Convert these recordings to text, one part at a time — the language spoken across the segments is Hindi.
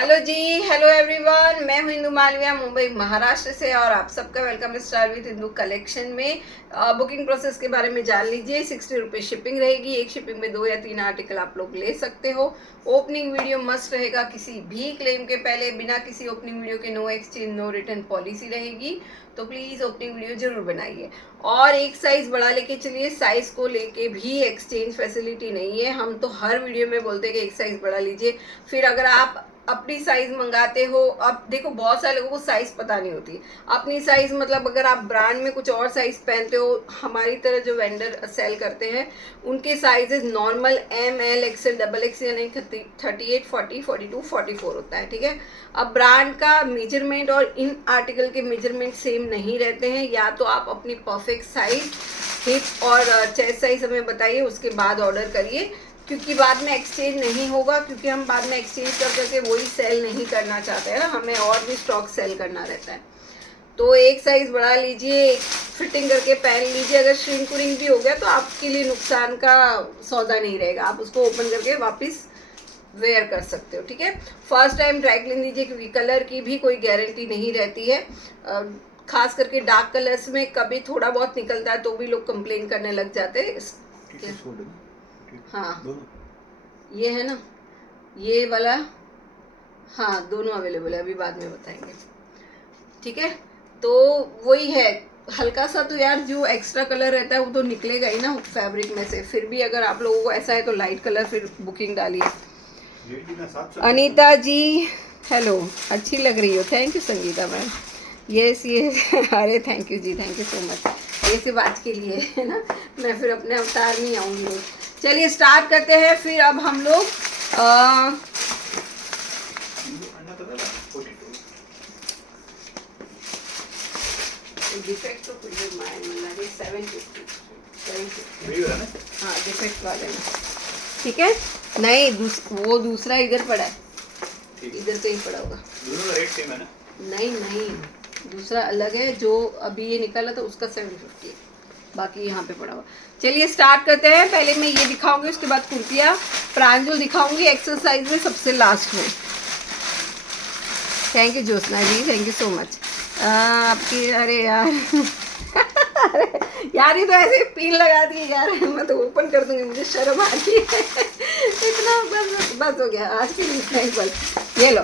हेलो जी, हेलो एवरीवन। मैं हूं इंदु मालविया, मुंबई महाराष्ट्र से, और आप सबका welcome star with Indu collection में। बुकिंग प्रोसेस के बारे में जान लीजिए। 60 रुपये शिपिंग रहेगी। एक शिपिंग में 2 या 3 आर्टिकल आप लोग ले सकते हो। ओपनिंग वीडियो मस्ट रहेगा। किसी भी क्लेम के पहले बिना किसी ओपनिंग वीडियो के no exchange no return policy रहेगी, तो प्लीज़ ओपनिंग वीडियो जरूर बनाइए। और एक साइज़ बड़ा लेके चलिए, साइज़ को लेके भी एक्सचेंज फैसिलिटी नहीं है। हम तो हर वीडियो में बोलते हैं कि एक साइज़ बड़ा लीजिए। फिर अगर आप अपनी साइज मंगाते हो, अब देखो बहुत सारे लोगों को साइज पता नहीं होती। अपनी साइज मतलब अगर आप ब्रांड में कुछ और साइज पहनते हो, हमारी तरह जो वेंडर सेल करते हैं उनके sizes normal M L XL double X यानी 38 40 42 44 होता है, ठीक है। अब ब्रांड का मेजरमेंट और इन आर्टिकल के मेजरमेंट सेम नहीं रहते हैं। या तो आप अपनी परफेक्ट साइज हिप और चेस्ट साइज हमें बताइए, उसके बाद ऑर्डर करिए, क्योंकि बाद में एक्सचेंज नहीं होगा। क्योंकि हम बाद में एक्सचेंज कर करके वही सेल नहीं करना चाहते हैं ना, हमें और भी स्टॉक सेल करना रहता है। तो एक साइज़ बढ़ा लीजिए, फिटिंग करके पहन लीजिए। अगर श्रिंक व्रिंक भी हो गया तो आपके लिए नुकसान का सौदा नहीं रहेगा, आप उसको ओपन करके वापस वेयर कर सकते हो, ठीक है। फर्स्ट टाइम ड्राई क्लीन दीजिए, क्योंकि कलर की भी कोई गारंटी नहीं रहती है। खास करके डार्क कलर्स में कभी थोड़ा बहुत निकलता है तो भी लोग कंप्लेन करने लग जाते हैं। हाँ, ये है ना, ये वाला। हाँ, दोनों अवेलेबल है, अभी बाद में बताएंगे, ठीक है। तो वही है, हल्का सा तो यार जो एक्स्ट्रा कलर रहता है वो तो निकलेगा ही ना फैब्रिक में से। फिर भी अगर आप लोगों को ऐसा है तो लाइट कलर फिर बुकिंग डालिए। अनीता जी हेलो, अच्छी लग रही हो। Thank you Sangeeta ma'am. Yes ये अरे thank you ji, thank you so much. ये सिर्फ आज के लिए है ना, मैं फिर अपने अवतार नहीं आऊँगी रोज। चलिए स्टार्ट करते हैं। फिर अब हम लोग डिफेक्ट तो कुछ लगे 750 हाँ डिफेक्ट वाले में, ठीक है। नहीं वो दूसरा इधर पड़ा है, इधर कहीं पड़ा होगा। दोनों का रेट सेम है ना? नहीं नहीं, दूसरा अलग है। जो अभी ये निकाला था उसका 750 है, बाकी यहाँ पे पड़ा हुआ। चलिए स्टार्ट करते हैं। पहले मैं ये दिखाऊंगी, उसके बाद कुर्तियाँ प्रांजल दिखाऊंगी एक्सरसाइज में सबसे लास्ट में। Thank you Jyotsna ji, thank you so much. आपकी अरे यार अरे यार ये तो ऐसे पिन लगा दी यार, मैं तो ओपन कर दूंगी, मुझे शर्म आ रही है इतना। बस हो गया आज के लिए थैंकफुल। ये लो,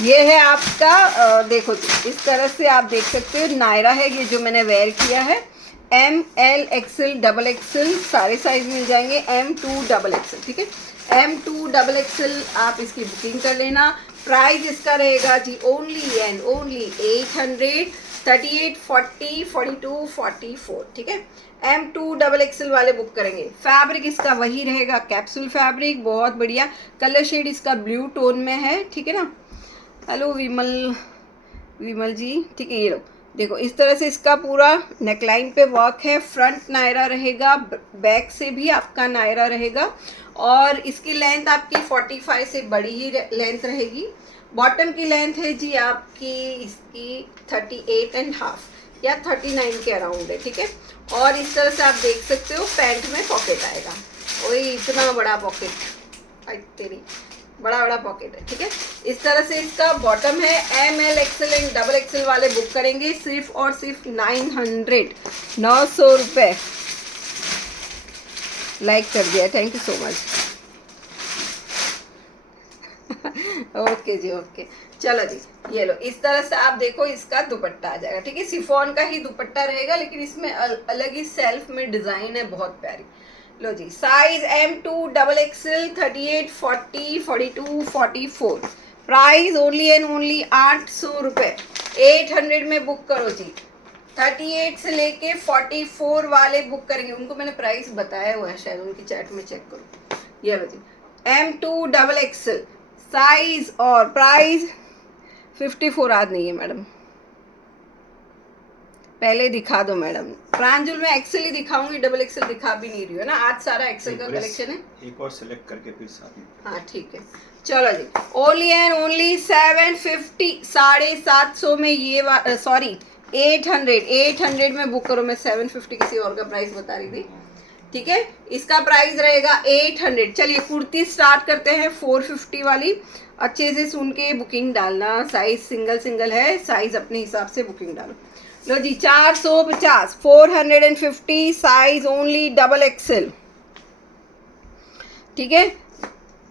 ये है आपका देखो जी, इस तरह से आप देख सकते हो। नायरा है ये जो मैंने वेयर किया है। M L XL double XL सारे साइज मिल जाएंगे। M2 डबल एक्सएल, ठीक है। M2 डबल एक्सएल आप इसकी बुकिंग कर लेना। प्राइस इसका रहेगा जी ओनली एंड ओनली 800, 38 40 42 44, ठीक है। M2 डबल एक्सएल वाले बुक करेंगे। फैब्रिक इसका वही रहेगा, कैप्सूल फैब्रिक, बहुत बढ़िया। कलर शेड इसका ब्लू टोन में है, ठीक है ना। हेलो विमल जी, ठीक है। ये लो देखो, इस तरह से इसका पूरा नेकलाइन पे वर्क है। फ्रंट नायरा रहेगा, बैक से भी आपका नायरा रहेगा, और इसकी लेंथ आपकी 45 से बड़ी ही लेंथ रहेगी। बॉटम की लेंथ है जी आपकी इसकी 38.5 या 39 के अराउंड है, ठीक है। और इस तरह से आप देख सकते हो पैंट में पॉकेट आएगा। वही इतना बड़ा पॉकेट, तेरी बड़ा बड़ा पॉकेट है, ठीक है। इस तरह से इसका बॉटम है। ML XL and double XL वाले बुक करेंगे सिर्फ और सिर्फ 900 रुपये। लाइक कर दिया, thank you so much okay जी, ओके। चलो जी, ये लो, इस तरह से आप देखो इसका दुपट्टा आ जाएगा, ठीक है। सिफॉन का ही दुपट्टा रहेगा, लेकिन इसमें अलग ही सेल्फ में डिजाइन है, बहुत प्यारी। लो जी, size M2 double XL 38 40 42 44। Price only and only 800 रुपये। 800 में बुक करो जी। 38 से लेके 44 वाले बुक करेंगे, उनको मैंने प्राइस बताया हुआ है शायद, उनकी चैट में चेक करो। ये लो जी, M2 डबल एक्सएल साइज और प्राइस 54 आज नहीं है मैडम, पहले दिखा दो मैडम। प्रांजल में एक्सेल ही दिखाऊंगी, डबल एक्सेल दिखा भी नहीं रही हो ना, आज सारा एक्सेल का कलेक्शन है। एक और सिलेक्ट करके फिर साथ में। हाँ ठीक है, चलो जी। ओनली एंड ओनली 750, 750 में ये सॉरी 800 में बुक करो। मैं 750 किसी और का प्राइस बता रही थी। ठीक है, इसका प्राइस रहेगा 800। चलिए कुर्ती स्टार्ट करते हैं 450 वाली। अच्छे से सुन के बुकिंग डालना, साइज सिंगल सिंगल है, साइज अपने हिसाब से बुकिंग डालो। लो जी 450 450 साइज ओनली डबल एक्सेल, ठीक है,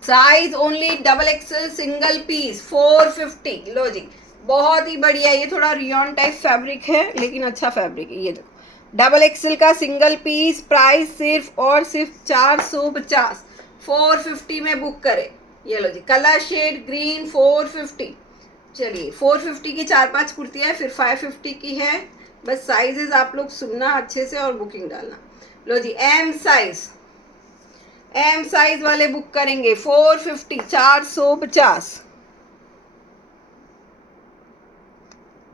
size only double XL single piece 450। लो जी बहुत ही बढ़िया, ये थोड़ा रियॉन टाइप फैब्रिक है लेकिन अच्छा फैब्रिक है। ये देखो डबल एक्सेल का सिंगल पीस, प्राइस सिर्फ और सिर्फ 450, 450 में बुक करें। ये लो जी कलर शेड ग्रीन 450। चलिए 450 की 4-5 कुर्तियाँ है, फिर 550 की है। बस साइजेस आप लोग सुनना अच्छे से और बुकिंग डालना। लो जी एम साइज वाले बुक करेंगे 450, 450।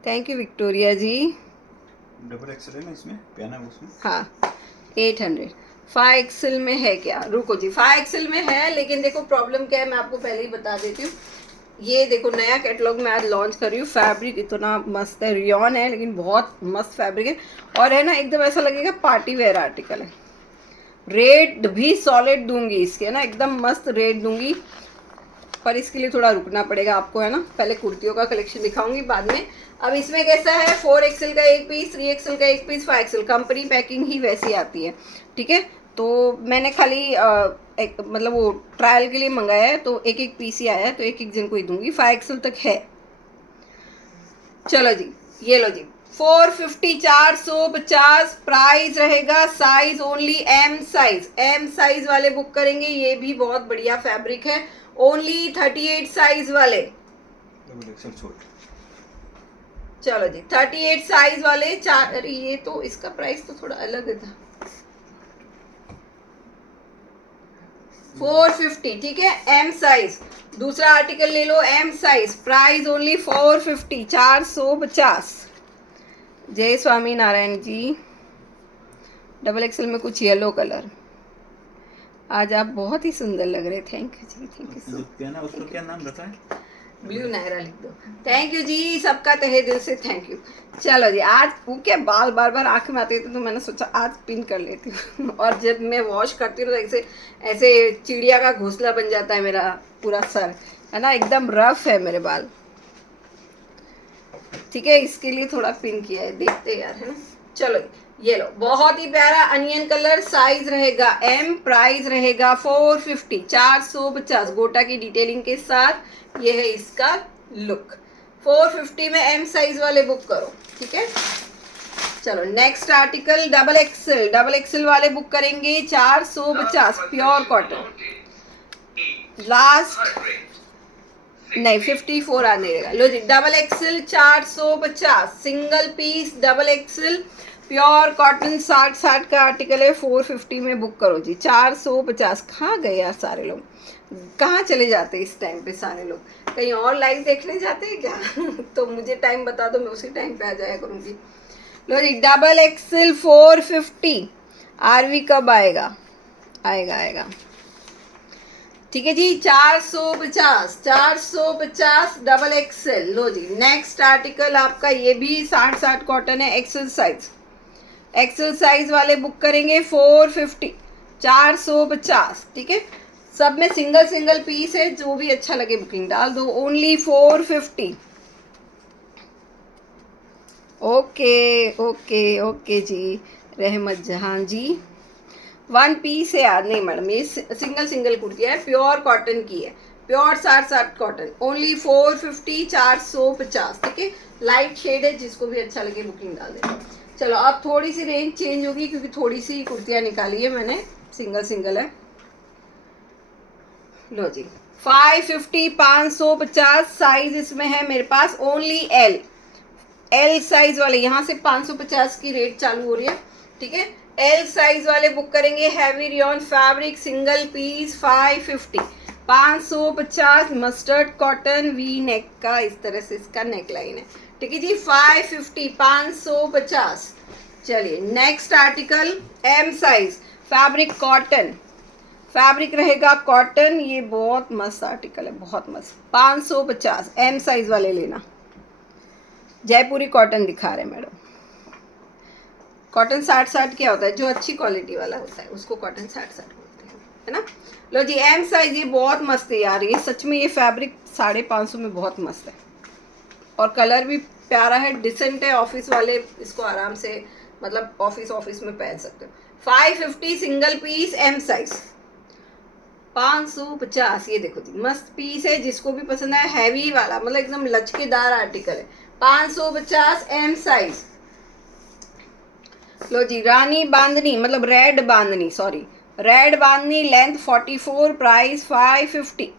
Thank you Victoria ji. Double XL है ना इसमें, पहना है उसमें। हाँ 800। 5 एक्सेल में है क्या? रुको जी 5 एक्सेल में है, लेकिन देखो प्रॉब्लम क्या है मैं आपको पहले ही बता देती हूँ। ये देखो नया कैटलॉग मैं आज लॉन्च कर रही हूँ। फैब्रिक इतना मस्त है, रियॉन है लेकिन बहुत मस्त फैब्रिक है और है ना एकदम ऐसा लगेगा पार्टी वेयर आर्टिकल है। रेट भी सॉलिड दूंगी इसके ना, एकदम मस्त रेट दूंगी, पर इसके लिए थोड़ा रुकना पड़ेगा आपको, है ना। पहले कुर्तियों का कलेक्शन दिखाऊंगी बाद में। अब इसमें कैसा है, 4 एक्सेल का एक पीस, 3 एक्सेल का एक पीस, 5 एक्सेल, कंपनी पैकिंग ही वैसी आती है, ठीक है। तो मैंने खाली एक मतलब वो ट्रायल के लिए मंगाया है, तो एक एक पीस ही आया है, तो एक एक जन को ही दूंगी। 5 एक्सेल तक है। चलो जी ये लो जी 450, 450 प्राइस रहेगा, साइज ओनली एम साइज वाले बुक करेंगे। ये भी बहुत बढ़िया फैब्रिक है, ओनली 38 साइज वाले। डबल एक्सेल छोट। चलो जी 38 साइज वाले 4। अरे ये तो इसका प्राइस तो थोड़ा अलग था, 450, ठीक है। एम साइज दूसरा आर्टिकल ले लो, एम साइज, प्राइस ओनली 450, 450। जय स्वामी नारायण जी। डबल एक्सेल में कुछ येलो कलर, आज आप बहुत ही सुंदर लग रहे। Thank you ji, thank you so. पहना उसको क्या नाम रखा है? ब्लू नायरा लिख दो। थैंक यू जी, सबका तहे दिल से थैंक यू। चलो जी आज वो क्या बाल बार बार आँख में आते थे, तो मैंने सोचा आज पिन कर लेती हूँ और जब मैं वॉश करती हूँ तो ऐसे ऐसे चिड़िया का घोंसला बन जाता है मेरा पूरा सर, है ना, एकदम रफ है मेरे बाल, ठीक है। इसके लिए थोड़ा पिन किया है, देखते यार, है ना। चलो ये लो बहुत ही प्यारा अनियन कलर, साइज रहेगा एम, प्राइस रहेगा 450, 450 गोटा की डिटेलिंग के साथ। ये है इसका लुक। 450 में एम साइज वाले बुक करो, ठीक है। चलो नेक्स्ट आर्टिकल डबल एक्सेल वाले बुक करेंगे 450 प्योर कॉटन। लास्ट नहीं 54 आने देगा। लो जी double XL 450 single piece double XL pure cotton 60 का आर्टिकल है, 450 में बुक करो जी। 450 कहाँ गए यार सारे लोग, कहाँ चले जाते इस टाइम पे सारे लोग, कहीं और लाइव देखने जाते हैं क्या तो मुझे टाइम बता दो, मैं उसी टाइम पे आ जाया करूँगी। लो जी डबल एक्सेल 450। आरवी कब आएगा? आएगा ठीक है जी। 450 डबल एक्सेल। लो जी नेक्स्ट आर्टिकल आपका ये भी 60 कॉटन है, एक्सेल साइज वाले बुक करेंगे 450, 450, ठीक है। सब में सिंगल पीस है, जो भी अच्छा लगे बुकिंग डाल दो, ओनली 450। ओके जी रहमत जहां जी। 1 पीस है यार, नहीं मैडम ये सिंगल कुर्ती है, प्योर कॉटन की है, प्योर 60 कॉटन, ओनली 450, 450, ठीक है। लाइट शेड है, जिसको भी अच्छा लगे बुकिंग डाल देना। चलो अब थोड़ी सी रेंज चेंज होगी क्योंकि थोड़ी सी कुर्तियाँ निकाली है मैंने, सिंगल है। लो जी 550, 550 साइज इसमें है मेरे पास, ओनली एल साइज वाले, यहाँ से 550 की रेट चालू हो रही है, ठीक है। एल साइज वाले बुक करेंगे, heavy rayon fabric single piece 550, 550 mustard cotton V neck का, इस तरह से इसका नेक लाइन है, ठीक है जी। 550, 550। चलिए next article M size, fabric cotton, fabric रहेगा कॉटन, ये बहुत मस्त आर्टिकल है, बहुत मस्त। 550 एम साइज वाले लेना, जयपुरी कॉटन दिखा रहे हैं मैडम, कॉटन 60-60 क्या होता है, जो अच्छी क्वालिटी वाला होता है उसको कॉटन 60-60 बोलते हैं, है ना। लो जी, एम साइज, ये बहुत मस्त है यार, ये सच में ये फैब्रिक 550 में बहुत मस्त है और कलर भी प्यारा है, डिसेंट है। ऑफिस वाले इसको आराम से मतलब ऑफिस में पहन सकते हो। 550 सिंगल पीस एम साइज, 550। ये देखो जी, मस्त पीस है, जिसको भी पसंद है, हैवी वाला मतलब एकदम लचकेदार आर्टिकल है। 550 एम साइज। लो जी, रानी बांधनी मतलब रेड बांधनी, सॉरी रेड बांधनी, लेंथ 44, प्राइस 550।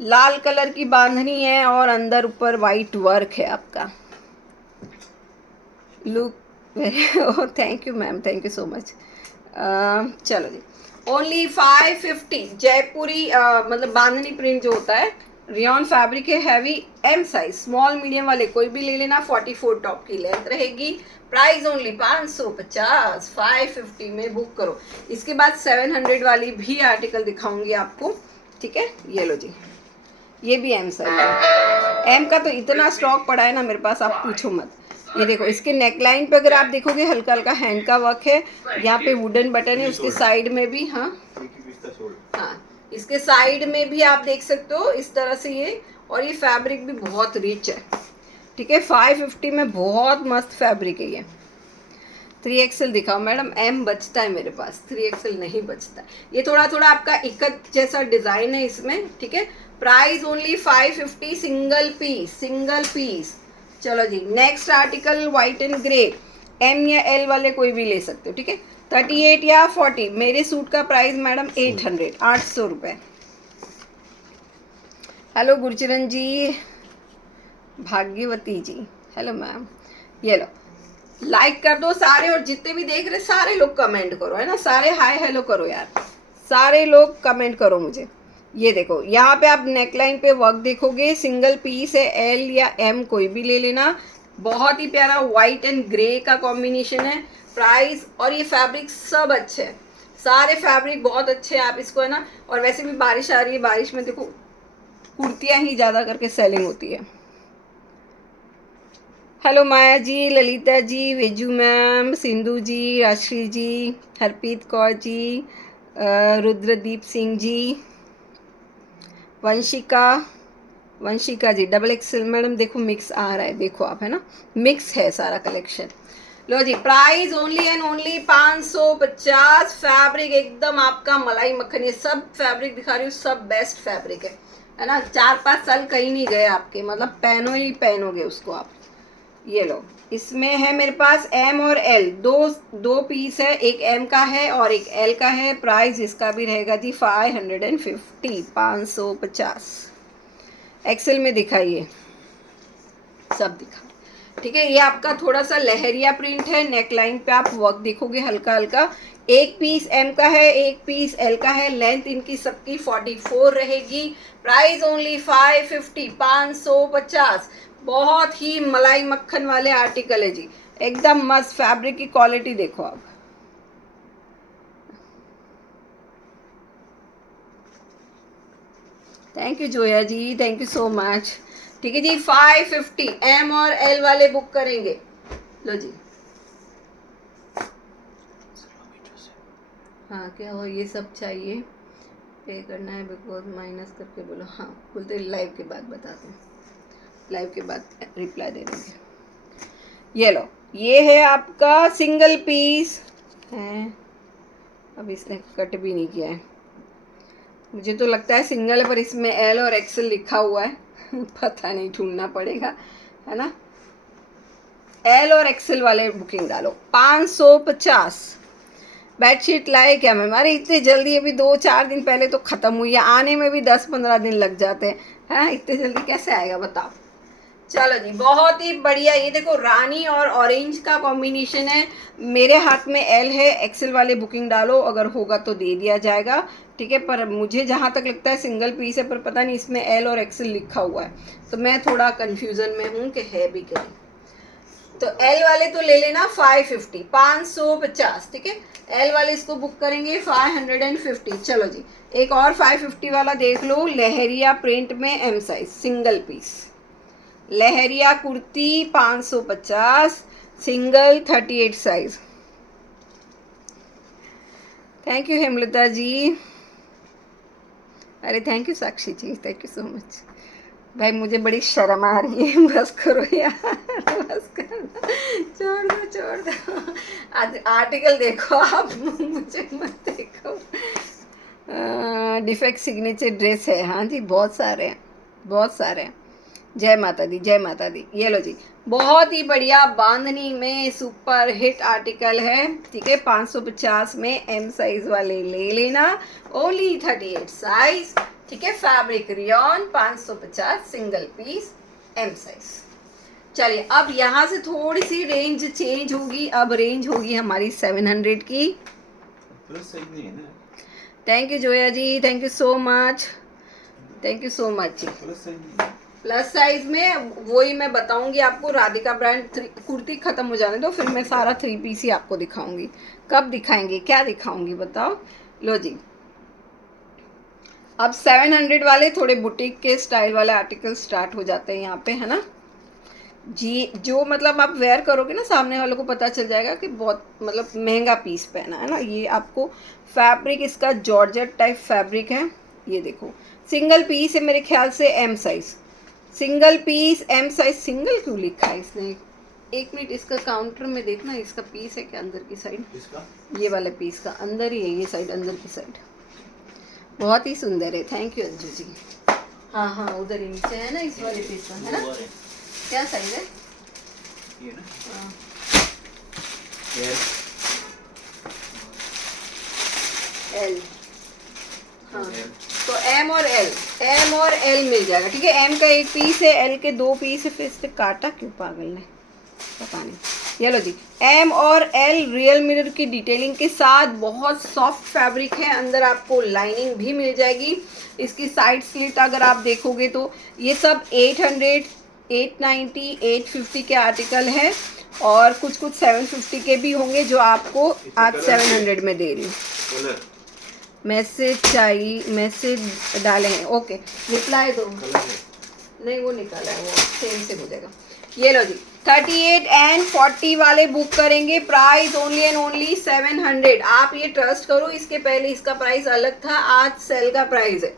लाल कलर की बांधनी है और अंदर ऊपर वाइट वर्क है आपका। Look very, oh thank you ma'am, thank you so much. चलो जी, ओनली 550 जयपुरी मतलब बांधनी प्रिंट जो होता है, रियॉन फैब्रिक है, heavy, M size, small medium वाले कोई भी ले लेना। 44 टॉप की लेंथ रहेगी, प्राइस ओनली 550, 550 में बुक करो। इसके बाद 700 वाली भी आर्टिकल दिखाऊंगी आपको, ठीक है। ये लो जी, ये भी एम साइज है। एम का तो इतना स्टॉक पड़ा है ना मेरे पास, आप पूछो मत। ये देखो, इसके नेकलाइन पे अगर आप देखोगे हल्का हल्का हैंड का वर्क है, यहाँ पे वुडन बटन है, उसके साइड में भी, हाँ हाँ, इसके साइड में भी आप देख सकते हो इस तरह से ये, और ये फैब्रिक भी बहुत रिच है, ठीक है। 550 में बहुत मस्त फैब्रिक है ये। 3XL दिखाओ मैडम, एम बचता है मेरे पास, 3XL नहीं बचता। ये थोड़ा थोड़ा आपका इकत जैसा डिजाइन है इसमें, ठीक है। Price only 550 single piece, single piece. चलो जी, next article white and grey, M या एल वाले कोई भी ले सकते हो, ठीक है। 38 या 40, मेरे सूट का प्राइस मैडम 800, 800 रुपये। हेलो गुरचरण जी, भाग्यवती जी, हेलो मैम। ये लो, लाइक कर दो सारे, और जितने भी देख रहे सारे लोग कमेंट करो, है ना, सारे हाय हेलो करो यार, सारे लोग कमेंट करो मुझे। ये देखो, यहाँ पे आप नेकलाइन पे वर्क देखोगे, सिंगल पीस है, एल या एम कोई भी ले लेना। बहुत ही प्यारा व्हाइट एंड ग्रे का कॉम्बिनेशन है। प्राइस और ये फैब्रिक सब अच्छे हैं, सारे फैब्रिक बहुत अच्छे हैं। आप इसको, है ना, और वैसे भी बारिश आ रही है, बारिश में देखो कुर्तियाँ ही ज़्यादा करके सेलिंग होती है। Hello Maya ji, Lalita ji, Viju ma'am, Sindhu ji, Rashri ji, Harpreet Kaur ji, Rudradeep Singh ji, Vanshika, Vanshika ji, XXL madam देखो मिक्स आ रहा है, देखो आप, है ना, मिक्स है सारा कलेक्शन। लो जी, price only and only 550। Fabric एकदम आपका मलाई मक्खन, ये सब फैब्रिक दिखा रही हूँ, सब बेस्ट फैब्रिक है ना। 4-5 साल कहीं नहीं गए आपके, मतलब पहनो ही पहनोगे उसको आप। ये लो, इसमें है मेरे पास एम और एल, दो पीस है, एक एम का है और एक एल का है। प्राइस इसका भी रहेगा जी 550, 550। एक्सेल में दिखाइए, सब दिखा, ठीक है। ये आपका थोड़ा सा लहरिया प्रिंट है, नेकलाइन पे आप वर्क देखोगे हल्का हल्का। एक पीस एम का है, एक पीस एल का है, लेंथ इनकी सबकी 44 रहेगी। Price only 550, 550। बहुत ही मलाई मक्खन वाले आर्टिकल है जी, एकदम मस्त। फैब्रिक की क्वालिटी देखो आप, thank you Zoya ji, thank you so much, ठीक है जी। 550 एम और एल वाले बुक करेंगे। लो जी, हाँ क्या हो, ये सब चाहिए, पे करना है बिकॉज माइनस करके बोलो, हाँ बोलते लाइव के बाद बताते हैं, लाइव के बाद रिप्लाई दे देंगे। ये लो, ये है आपका सिंगल पीस है, अब इसने कट भी नहीं किया है, मुझे तो लगता है सिंगल है, पर इसमें एल और एक्सेल लिखा हुआ है पता नहीं, ढूंढना पड़ेगा, है ना। एल और एक्सेल वाले बुकिंग डालो। 550। बेडशीट लाए क्या मैम? अरे इतने जल्दी, अभी 2-4 दिन पहले तो ख़त्म हुई है, आने में भी 10-15 दिन लग जाते हैं, हाँ इतने जल्दी कैसे आएगा बताओ। चलो जी, बहुत ही बढ़िया। ये देखो, रानी और ऑरेंज का कॉम्बिनेशन है, मेरे हाथ में एल है, एक्सेल वाले बुकिंग डालो, अगर होगा तो दे दिया जाएगा, ठीक है। पर मुझे जहाँ तक लगता है सिंगल पीस है, पर पता नहीं इसमें एल और एक्सेल लिखा हुआ है, तो मैं थोड़ा कन्फ्यूज़न में हूँ कि है भी क्या। तो एल वाले तो ले लेना 550, 550, ठीक है। एल वाले इसको बुक करेंगे 550। चलो जी, एक और 550 वाला देख लो, लहरिया प्रिंट में M size single piece, leheriya kurti 550 single, 38 size. Thank you Hemlata ji. अरे thank you Sakshi ji, thank you so much. भाई मुझे बड़ी शर्म आ रही है, बस करो यार, बस करो, छोड़ दो। आज आर्टिकल देखो आप, मुझे मत देखो। डिफेक्ट सिग्नेचर ड्रेस है, हाँ जी बहुत सारे हैं, बहुत सारे हैं। जय माता दी, जय माता दी। ये लो जी, बहुत ही बढ़िया बांधनी में सुपर हिट आर्टिकल है, ठीक है। 550 में एम साइज वाले ले लेना, ओनली 38 साइज, ठीक है। Fabric rayon, 550 single piece, M size. चलिए अब यहाँ से थोड़ी सी रेंज चेंज होगी, अब रेंज होगी हमारी 700 की। प्लस साइज नहीं है ना? Thank you Zoya ji, thank you so much, thank you so much जी। प्लस साइज नहीं है। प्लस साइज में वही मैं बताऊंगी आपको, राधिका ब्रांड कुर्ती खत्म हो जाने दो, फिर मैं सारा 3 पीस ही आपको दिखाऊंगी। कब दिखाएंगे, क्या दिखाऊंगी बताओ। लो जी, अब 700 वाले थोड़े बुटीक के स्टाइल वाले आर्टिकल स्टार्ट हो जाते हैं यहाँ पे, है ना जी। जो मतलब आप वेयर करोगे ना, सामने वालों को पता चल जाएगा कि बहुत मतलब महंगा पीस पहना है ना। ये आपको फैब्रिक इसका जॉर्जेट टाइप फैब्रिक है, ये देखो। सिंगल पीस है मेरे ख्याल से, M size, single piece M size. Single क्यों लिखा है इसने, एक मिनट इसका काउंटर में देखना, इसका पीस है क्या अंदर की साइड, इसका ये वाले पीस का अंदर ही है, ये साइड अंदर की साइड। बहुत ही सुंदर है, थैंक यू अंजू जी। हाँ हाँ उधर ही नीचे है ना, इस वाले पीस का है ना। लोअर है क्या साइज है? ये ना। हाँ। एल, हाँ तो एम और एल मिल जाएगा, ठीक है। एम का एक पीस है, एल के 2 पीस है, फिर इस पे काटा क्यों पागल ने, पता नहीं। ये लो जी, एम और एल रियल मिरर की डिटेलिंग के साथ, बहुत सॉफ्ट फैब्रिक है, अंदर आपको लाइनिंग भी मिल जाएगी। इसकी साइड स्लिट अगर आप देखोगे तो ये सब 800, 890, 850 के आर्टिकल है, और कुछ 750 के भी होंगे, जो आपको आज 700 में दे रही हूँ। कलर मैसेज चाहिए, मैसेज डाले हैं, ओके रिप्लाई दो। कलर है। नहीं वो निकाला है, वो सेम से हो जाएगा। ये लो जी, 38 एंड 40 वाले बुक करेंगे, प्राइस ओनली एंड ओनली 700। आप ये ट्रस्ट करो, इसके पहले इसका प्राइस अलग था, आज सेल का प्राइस है,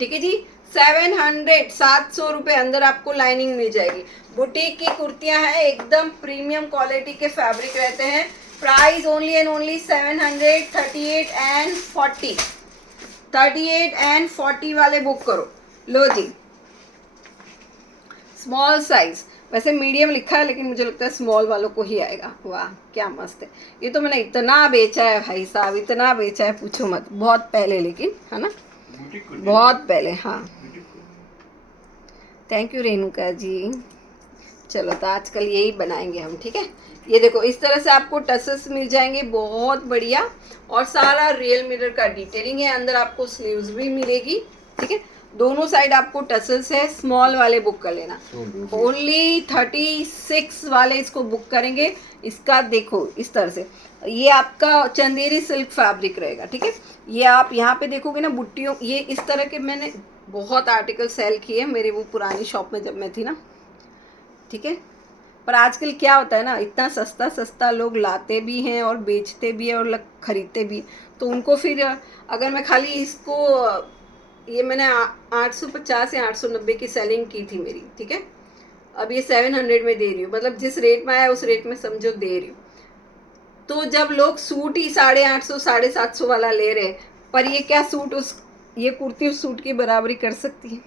ठीक है जी। 700, 700 रुपये अंदर आपको लाइनिंग मिल जाएगी। बुटीक की कुर्तियां हैं, एकदम प्रीमियम क्वालिटी के फैब्रिक रहते हैं। Price only and only 700, 38 and 40, 38 and 40 वाले बुक करो। लो जी, स्मॉल साइज, वैसे मीडियम लिखा है लेकिन मुझे लगता है स्मॉल वालों को ही आएगा। वाह क्या मस्त है, ये तो मैंने इतना बेचा है भाई साहब, इतना बेचा है पूछो मत, बहुत पहले, लेकिन है ना बहुत पहले। हाँ थैंक यू रेणुका जी। चलो तो आजकल यही बनाएंगे हम, ठीक है। ये देखो इस तरह से आपको टसल्स मिल जाएंगे, बहुत बढ़िया, और सारा रियल मिरर का डिटेलिंग है, अंदर आपको स्लीव्स भी मिलेगी, ठीक है। दोनों साइड आपको टसल्स है। स्मॉल वाले बुक कर लेना, ओनली 36 वाले इसको बुक करेंगे। इसका देखो इस तरह से, ये आपका चंदेरी सिल्क फैब्रिक रहेगा, ठीक है। ये आप यहाँ पे देखोगे ना बुट्टियों, ये इस तरह के मैंने बहुत आर्टिकल सेल किए मेरे वो पुरानी शॉप में जब मैं थी ना, ठीक है। पर आजकल क्या होता है ना, इतना सस्ता सस्ता लोग लाते भी हैं और बेचते भी हैं और खरीदते भी, तो उनको फिर अगर मैं खाली इसको, ये मैंने 850 या 890 की सेलिंग की थी मेरी, ठीक है। अब ये 700 में दे रही हूँ, मतलब जिस रेट में आया उस रेट में समझो दे रही हूँ। तो जब लोग सूट ही 850, 750 वाला ले रहे, पर ये क्या सूट उस, ये कुर्ती उस सूट की बराबरी कर सकती है?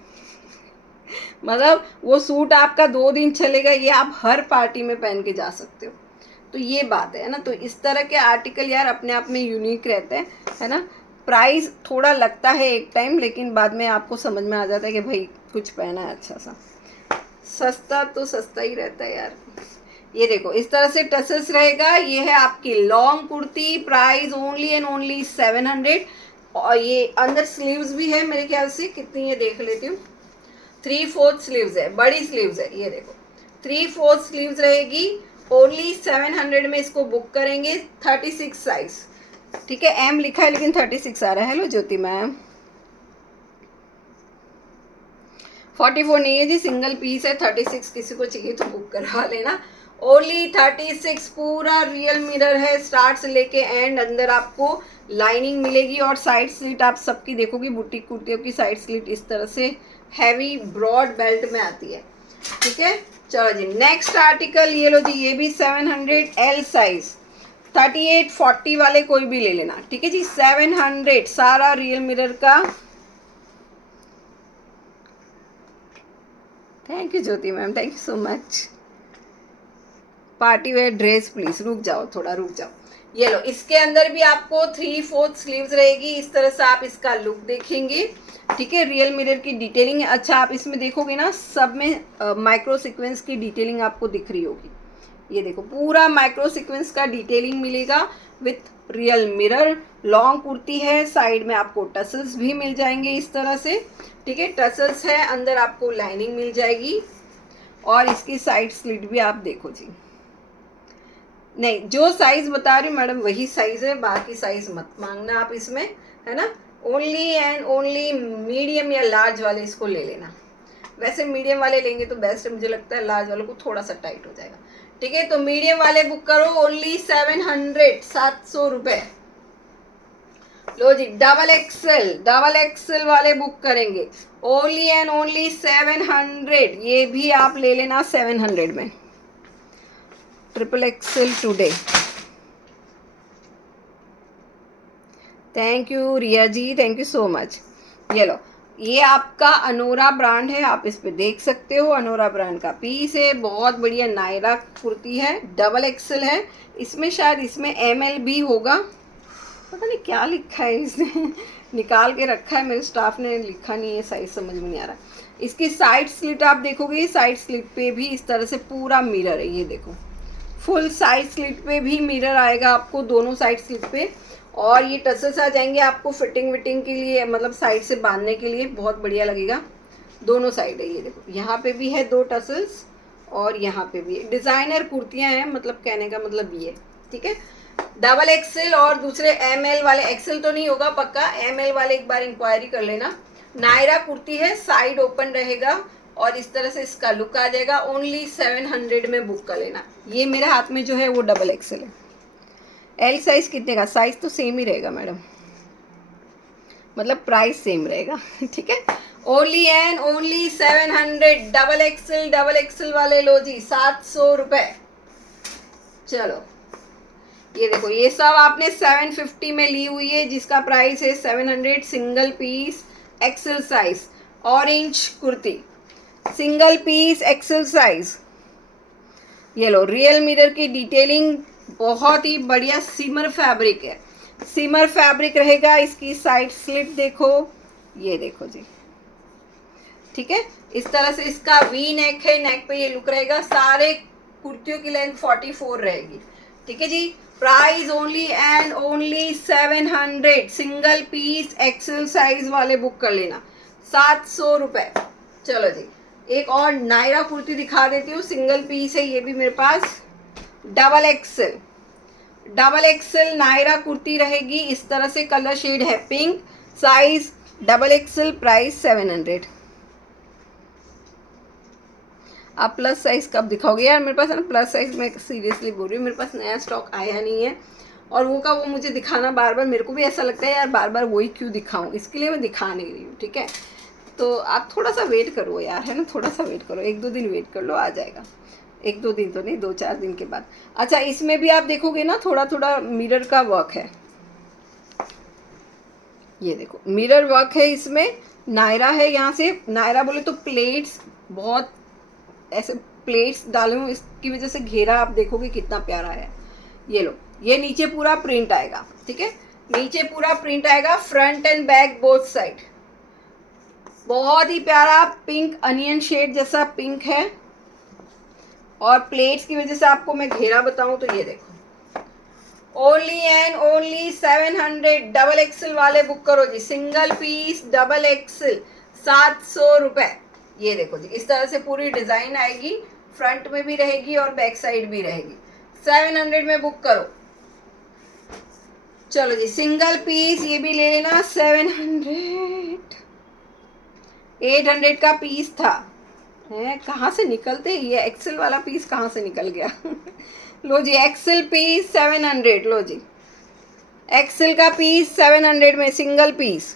मतलब वो सूट आपका 2 दिन चलेगा, ये आप हर पार्टी में पहन के जा सकते हो। तो ये बात है ना, तो इस तरह के आर्टिकल यार अपने आप में यूनिक रहते हैं, है ना। प्राइस थोड़ा लगता है एक टाइम, लेकिन बाद में आपको समझ में आ जाता है कि भाई कुछ पहना है अच्छा सा। सस्ता तो सस्ता ही रहता है यार। ये देखो इस तरह से टसल्स रहेगा, ये है आपकी long kurti, price only and only 700। और ये अंदर स्लीव्स भी है मेरे ख्याल से, कितनी ये देख लेती हूँ, 3/4 स्लीव्स है, बड़ी स्लीव्स है, ये देखो 3/4 स्लीव्स रहेगी, ओनली 700 में इसको बुक करेंगे। 36 साइज, ठीक है। एम लिखा है लेकिन 36 आ रहा है। हेलो ज्योति मैम, 44 नहीं है जी, सिंगल पीस है। 36 किसी को चाहिए तो बुक करवा लेना। ओनली 36 पूरा रियल मिरर है स्टार्ट से लेके एंड। अंदर आपको लाइनिंग मिलेगी और साइड स्लिट आप सबकी देखोगी, बुटीक कुर्तियों की साइड स्लिट इस तरह से हैवी ब्रॉड बेल्ट में आती है। ठीक है, चलो जी नेक्स्ट आर्टिकल ये लो जी, ये भी 700 एल साइज। 38 40 वाले कोई भी ले लेना। ठीक है जी, 700 सारा रियल मिरर का। Thank you Jyoti ma'am, thank you so much. Party wear dress please, रुक जाओ थोड़ा, रुक जाओ। ये लो, इसके अंदर भी आपको 3/4 स्लीव्स रहेगी। इस तरह से आप इसका लुक देखेंगे। ठीक है, रियल मिरर की डिटेलिंग है। अच्छा, आप इसमें देखोगे ना, सब में माइक्रो सीक्वेंस की डिटेलिंग आपको दिख रही होगी। ये देखो, पूरा माइक्रो सीक्वेंस का डिटेलिंग मिलेगा with real mirror. Long kurti है, साइड में आपको टसल्स भी मिल जाएंगे इस तरह से। ठीक है, टसल्स है, अंदर आपको लाइनिंग मिल जाएगी और इसकी साइड स्लिट भी आप देखो जी। नहीं, जो साइज बता रही हूँ मैडम वही साइज है, बाकी साइज मत मांगना आप इसमें, है ना। ओनली एंड ओनली मीडियम या लार्ज वाले इसको ले लेना। वैसे मीडियम वाले लेंगे तो बेस्ट है, मुझे लगता है लार्ज वालों को थोड़ा सा टाइट हो जाएगा। ठीक है, तो मीडियम वाले बुक करो। ओनली 700, 700 रुपए। लो जी, डबल एक्सेल वाले बुक करेंगे। Only and only 700। ये भी आप ले लेना 700 में। XXL today. Thank you Riya ji, thank you so much. ये लो, ये आपका अनोरा ब्रांड है, आप इस पे देख सकते हो। अनोरा ब्रांड का पीस है, बहुत बढ़िया नायरा कुर्ती है, डबल एक्सेल है। इसमें शायद इसमें ML भी होगा, पता नहीं क्या लिखा है इसने निकाल के रखा है, मेरे स्टाफ ने लिखा नहीं है, साइज समझ में नहीं आ रहा। इसकी साइड स्लिट आप देखोगे, साइड स्लिट पे भी इस तरह से पूरा मिरर है। ये देखो, फुल साइड स्लिट पे भी मिरर आएगा आपको, दोनों साइड स्लिट पे। और ये टसल्स आ जाएंगे आपको फिटिंग विटिंग के लिए, मतलब साइड से बांधने के लिए बहुत बढ़िया लगेगा। दोनों साइड है, ये देखो यहाँ पे भी है 2 टसल्स और यहाँ पे भी। डिज़ाइनर कुर्तियाँ हैं, मतलब कहने का मतलब ये। ठीक है, डबल एक्सेल और दूसरे ML वाले, एक्सेल तो नहीं होगा पक्का, ML वाले एक बार इंक्वायरी कर लेना। नायरा कुर्ती है, साइड ओपन रहेगा और इस तरह से इसका लुक आ जाएगा। ओनली 700 में बुक कर लेना। ये मेरे हाथ में जो है वो डबल एक्सेल है। एल साइज कितने का? साइज तो सेम ही रहेगा मैडम, मतलब प्राइस सेम रहेगा। ठीक है, only and only 700। Double XL वाले लो जी, 700 रुपए। चलो, ये देखो, ये सब आपने 750 में ली हुई है, जिसका प्राइस है 700। Single piece XL size orange kurti, single piece XL size. ये लो, रियल मिरर की डिटेलिंग बहुत ही बढ़िया सिमर फैब्रिक है, सिमर फैब्रिक रहेगा। इसकी साइड स्लिट देखो, ये देखो जी। ठीक है, इस तरह से इसका वी नेक है, नेक पे ये लुक रहेगा। सारे कुर्तियों की लेंथ 44 रहेगी। ठीक है जी, price only and only 700। Single piece XL size वाले बुक कर लेना, 700 रुपए। चलो जी, एक और नायरा कुर्ती दिखा देती हूँ, सिंगल पीस है ये भी मेरे पास। डबल एक्सेल नायरा कुर्ती रहेगी, इस तरह से कलर शेड है pink, size double Excel, price 700। आप प्लस साइज कब दिखाओगे यार? मेरे पास है ना प्लस साइज, मैं सीरियसली बोल रही हूँ, मेरे पास नया स्टॉक आया नहीं है और वो का वो मुझे दिखाना बार बार, मेरे को भी ऐसा लगता है यार बार बार वही क्यों दिखाऊं, इसके लिए मैं दिखा नहीं रही हूँ। ठीक है, तो आप थोड़ा सा वेट करो यार, है ना, थोड़ा सा वेट करो, 1-2 दिन वेट कर लो, आ जाएगा। 1-2 दिन तो नहीं, 2-4 दिन के बाद। अच्छा, इसमें भी आप देखोगे ना थोड़ा थोड़ा मिरर का वर्क है। ये देखो, मिरर वर्क है इसमें, नायरा है। यहाँ से नायरा बोले तो प्लेट्स, बहुत ऐसे प्लेट्स डाले हूँ, इसकी वजह से घेरा आप देखोगे कितना प्यारा है। ये लो, ये नीचे पूरा प्रिंट आएगा। ठीक है, नीचे पूरा प्रिंट आएगा, front end back both side. बहुत ही प्यारा पिंक, अनियन शेड जैसा पिंक है। और प्लेट्स की वजह से आपको मैं घेरा बताऊं तो ये देखो, only and only 700। Double XL वाले बुक करो जी, सिंगल पीस डबल एक्सेल, 700 रुपए। ये देखो जी, इस तरह से पूरी डिजाइन आएगी, फ्रंट में भी रहेगी और बैक साइड भी रहेगी। 700 में बुक करो। चलो जी, सिंगल पीस ये भी ले लेना 700। 800 का पीस था। है कहाँ से निकलते, ये एक्सेल वाला पीस कहाँ से निकल गया। लो जी एक्सेल पीस 700, लो जी एक्सेल का पीस 700 में सिंगल पीस,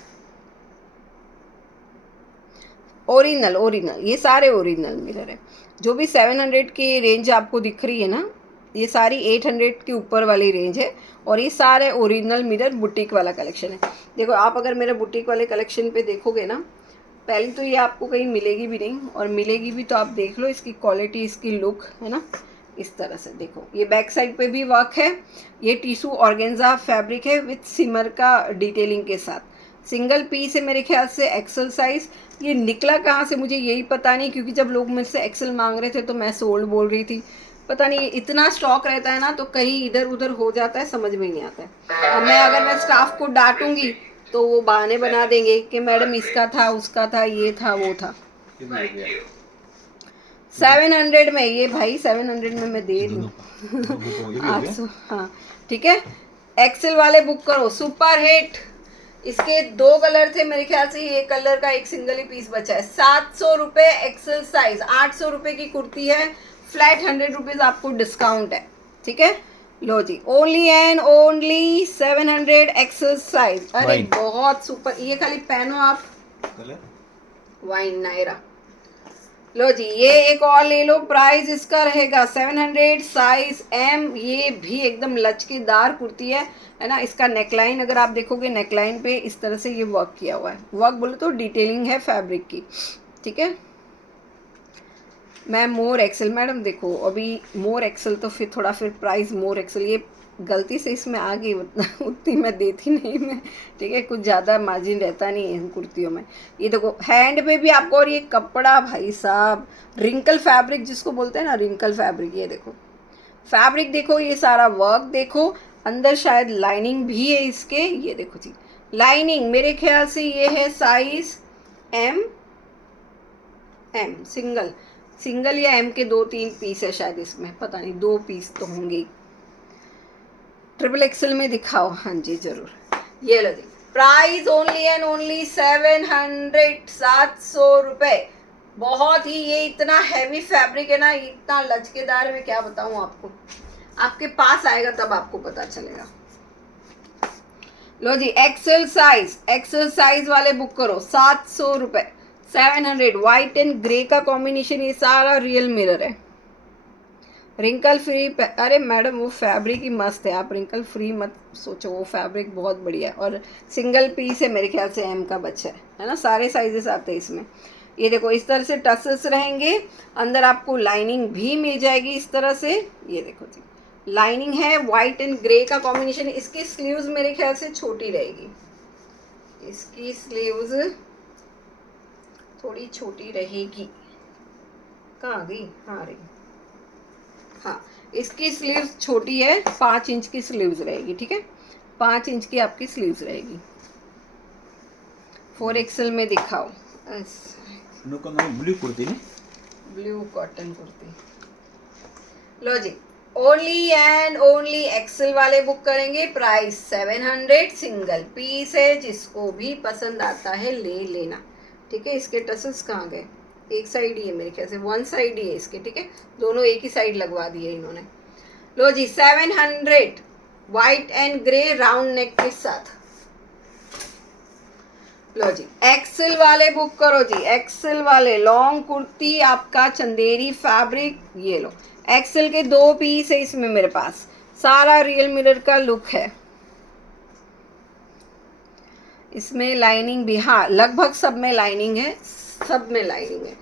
ओरिजिनल ओरिजिनल, ये सारे ओरिजिनल मिरर है। जो भी 700 की रेंज आपको दिख रही है ना, ये सारी 800 के ऊपर वाली रेंज है, और ये सारे ओरिजिनल मिरर बुटीक वाला कलेक्शन है। देखो आप अगर मेरे बुटीक वाले कलेक्शन पे देखोगे ना, पहले तो ये आपको कहीं मिलेगी भी नहीं, और मिलेगी भी तो आप देख लो इसकी क्वालिटी, इसकी लुक है ना, इस तरह से देखो। ये बैक साइड पे भी वर्क है, ये टिशू ऑर्गेन्जा फैब्रिक है विथ सिमर का डिटेलिंग के साथ, सिंगल पीस है मेरे ख्याल से एक्सेल साइज। ये निकला कहाँ से मुझे यही पता नहीं, क्योंकि जब लोग मुझसे एक्सेल मांग रहे थे तो मैं सोल्ड बोल रही थी। पता नहीं इतना स्टॉक रहता है ना, तो कहीं इधर उधर हो जाता है, समझ में ही नहीं आता है। अब मैं स्टाफ को डांटूंगी तो वो बहाने बना देंगे कि मैडम इसका था, उसका था, ये था, वो था। 700 में ये भाई 700 में मैं दे रही हूँ। 800, हाँ ठीक है। एक्सेल वाले बुक करो, सुपर हिट। इसके 2 कलर थे मेरे ख्याल से, ये कलर का एक सिंगल ही पीस बचा है। 700 रुपये एक्सेल साइज, 800 रुपये की कुर्ती है, फ्लैट 100 रुपीज़ आपको डिस्काउंट है, ठीक है। लो जी only and only 700 XL size. अरे बहुत सुपर, ये खाली पहनो आप, वाइन नायरा। लो जी ये एक और ले लो, प्राइस इसका रहेगा 700, साइज एम। ये भी एकदम लचकेदार कुर्ती है ना। इसका नेकलाइन अगर आप देखोगे, नेकलाइन पे इस तरह से ये वर्क किया हुआ है, वर्क बोलो तो डिटेलिंग है फैब्रिक की, ठीक है। मैं मोर एक्सेल, मैडम देखो अभी मोर एक्सेल तो फिर थोड़ा फिर प्राइस मोर एक्सेल, ये गलती से इसमें आ गई, उतनी मैं देती नहीं मैं, ठीक है। कुछ ज़्यादा मार्जिन रहता नहीं है इन कुर्तियों में। ये देखो हैंड पे भी आपको, और ये कपड़ा भाई साहब रिंकल फैब्रिक जिसको बोलते हैं ना, रिंकल फैब्रिक। ये देखो फैब्रिक देखो, ये सारा वर्क देखो, अंदर शायद लाइनिंग भी है इसके। ये देखो जी लाइनिंग, मेरे ख्याल से ये है साइज एम, सिंगल या एम के 2-3 पीस है शायद इसमें, पता नहीं 2 पीस तो होंगे। ट्रिपल एक्सेल में दिखाओ, हाँ जी जरूर। ये लो जी प्राइस ओनली एंड ओनली 700, 700 रुपये। बहुत ही ये इतना हैवी फैब्रिक है ना, इतना लचकेदार, मैं क्या बताऊँ आपको, आपके पास आएगा तब आपको पता चलेगा। लो जी एक्सेल साइज वाले बुक करो, 700 रुपये, 700। वाइट एंड ग्रे का कॉम्बिनेशन, ये सारा रियल मिरर है, रिंकल फ्री। अरे मैडम वो फैब्रिक ही मस्त है, आप रिंकल फ्री मत सोचो, वो फैब्रिक बहुत बढ़िया है, और सिंगल पीस है मेरे ख्याल से एम का बच्चा है ना, सारे साइजेस आते हैं इसमें। ये देखो इस तरह से टसल्स रहेंगे, अंदर आपको लाइनिंग भी मिल जाएगी इस तरह से। ये देखो जी लाइनिंग है, वाइट एंड ग्रे का कॉम्बिनेशन। इसकी स्लीव्स मेरे ख्याल से छोटी रहेगी, इसकी स्लीव्स थोड़ी छोटी रहेगी। कहाँ गई, हाँ रही, हाँ इसकी स्लीव्स छोटी है, 5 इंच की स्लीव्स रहेगी, ठीक है। 5 इंच की आपकी स्लीव्स रहेगी। 4 एक्सेल में दिखाओ, ब्लू कुर्ती नहीं, ब्लू कॉटन कुर्ती। लो जी ओनली एंड ओनली एक्सेल वाले बुक करेंगे, प्राइस 700, सिंगल पीस है, जिसको भी पसंद आता है ले लेना, ठीक है। इसके टसल्स कहाँ गए, एक साइड ही है मेरे ख्याल से, 1 साइड ही है इसके, ठीक है। दोनों एक ही साइड लगवा दिए इन्होंने। लो जी 700, white and grey round neck के साथ। लो जी एक्सेल वाले बुक करो जी, एक्सेल वाले लॉन्ग कुर्ती, आपका चंदेरी फैब्रिक। ये लो एक्सेल के 2 पीस है इसमें मेरे पास, सारा रियल मिरर का लुक है, इसमें लाइनिंग भी, हाँ लगभग सब में लाइनिंग है, सब में लाइनिंग है,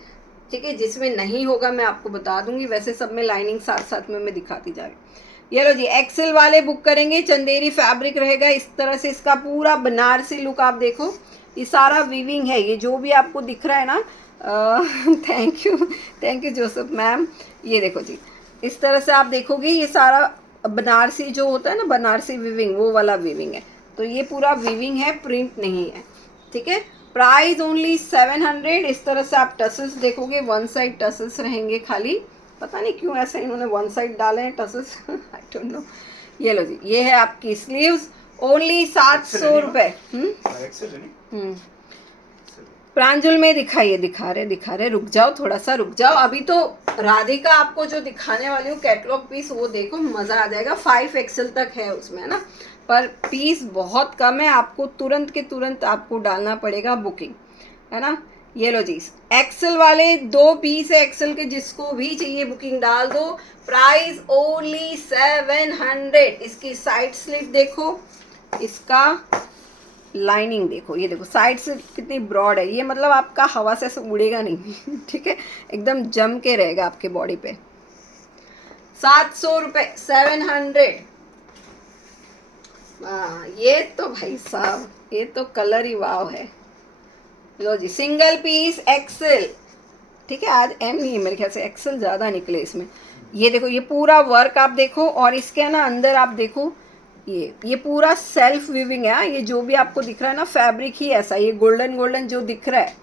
ठीक है। जिसमें नहीं होगा मैं आपको बता दूंगी, वैसे सब में लाइनिंग साथ साथ में मैं दिखाती जा रही हूँ। ये लो जी एक्सेल वाले बुक करेंगे, चंदेरी फैब्रिक रहेगा इस तरह से, इसका पूरा बनारसी लुक आप देखो, ये सारा वीविंग है, ये जो भी आपको दिख रहा है ना, थैंक यू जोसेफ मैम। ये देखो जी इस तरह से आप देखोगे, ये सारा बनारसी जो होता है ना, बनारसी वीविंग, वो वाला वीविंग है, तो ये पूरा वीविंग है, प्रिंट नहीं है, ठीक है। Price only 700। इस तरह से आप टसल्स देखोगे, 1 साइड टसल्स रहेंगे खाली, पता नहीं क्यों ऐसा इन्होंने 1 साइड डाले हैं टसल्स, आई डोंट नो। ये लो जी ये है आपकी स्लीव्स, ओनली 700 रुपये। प्रांजल में दिखा रहे, रुक जाओ, थोड़ा सा रुक जाओ। अभी तो राधिका आपको जो दिखाने वाली हूँ कैटलॉग पीस, वो देखो मज़ा आ जाएगा। 5 XL तक है उसमें, है ना, पर पीस बहुत कम है, आपको तुरंत के तुरंत आपको डालना पड़ेगा बुकिंग, है ना। ये लो जी, एक्सेल वाले 2 पीस है एक्सेल के, जिसको भी चाहिए बुकिंग डाल दो। Price only 700। इसकी साइड स्लिट देखो, इसका लाइनिंग देखो, ये देखो साइड से कितनी ब्रॉड है, ये मतलब आपका हवा से ऐसे उड़ेगा नहीं ठीक है, एकदम जम के रहेगा आपके बॉडी पे। 700 रुपये, 700। ये तो भाई साहब, ये तो कलर ही वाव है। लो जी, सिंगल पीस एक्सेल, ठीक है। आज एम ही मेरे ख्याल से, एक्सेल ज़्यादा निकले इसमें। ये देखो, ये पूरा वर्क आप देखो, और इसके ना अंदर आप देखो, ये पूरा सेल्फ वीविंग है। ये जो भी आपको दिख रहा है ना, फैब्रिक ही ऐसा, ये गोल्डन गोल्डन जो दिख रहा है,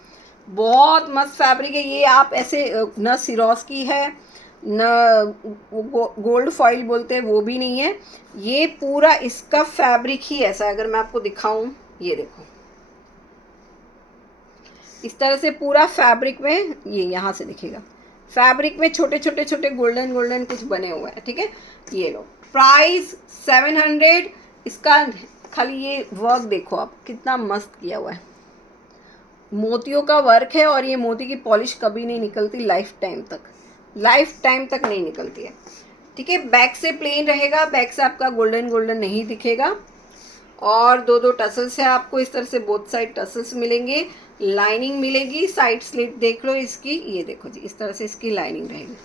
बहुत मस्त फैब्रिक है ये। आप ऐसे न सिरोस की है, न गोल्ड फॉइल बोलते हैं वो भी नहीं है, ये पूरा इसका फैब्रिक ही ऐसा है। अगर मैं आपको दिखाऊं, ये देखो इस तरह से पूरा फैब्रिक में, ये यहाँ से दिखेगा, फैब्रिक में छोटे छोटे छोटे गोल्डन गोल्डन कुछ बने हुए हैं, ठीक है। ये लो, प्राइस 700। इसका खाली ये वर्क देखो आप, कितना मस्त किया हुआ है, मोतियों का वर्क है, और ये मोती की पॉलिश कभी नहीं निकलती, लाइफ टाइम तक नहीं निकलती है, ठीक है। बैक से प्लेन रहेगा, बैक से आपका गोल्डन गोल्डन नहीं दिखेगा, और 2 टसल्स है आपको इस तरह से, बोथ साइड टसल्स मिलेंगे, लाइनिंग मिलेगी। साइड स्लिट देख लो इसकी, ये देखो जी, इस तरह से इसकी लाइनिंग रहेगी,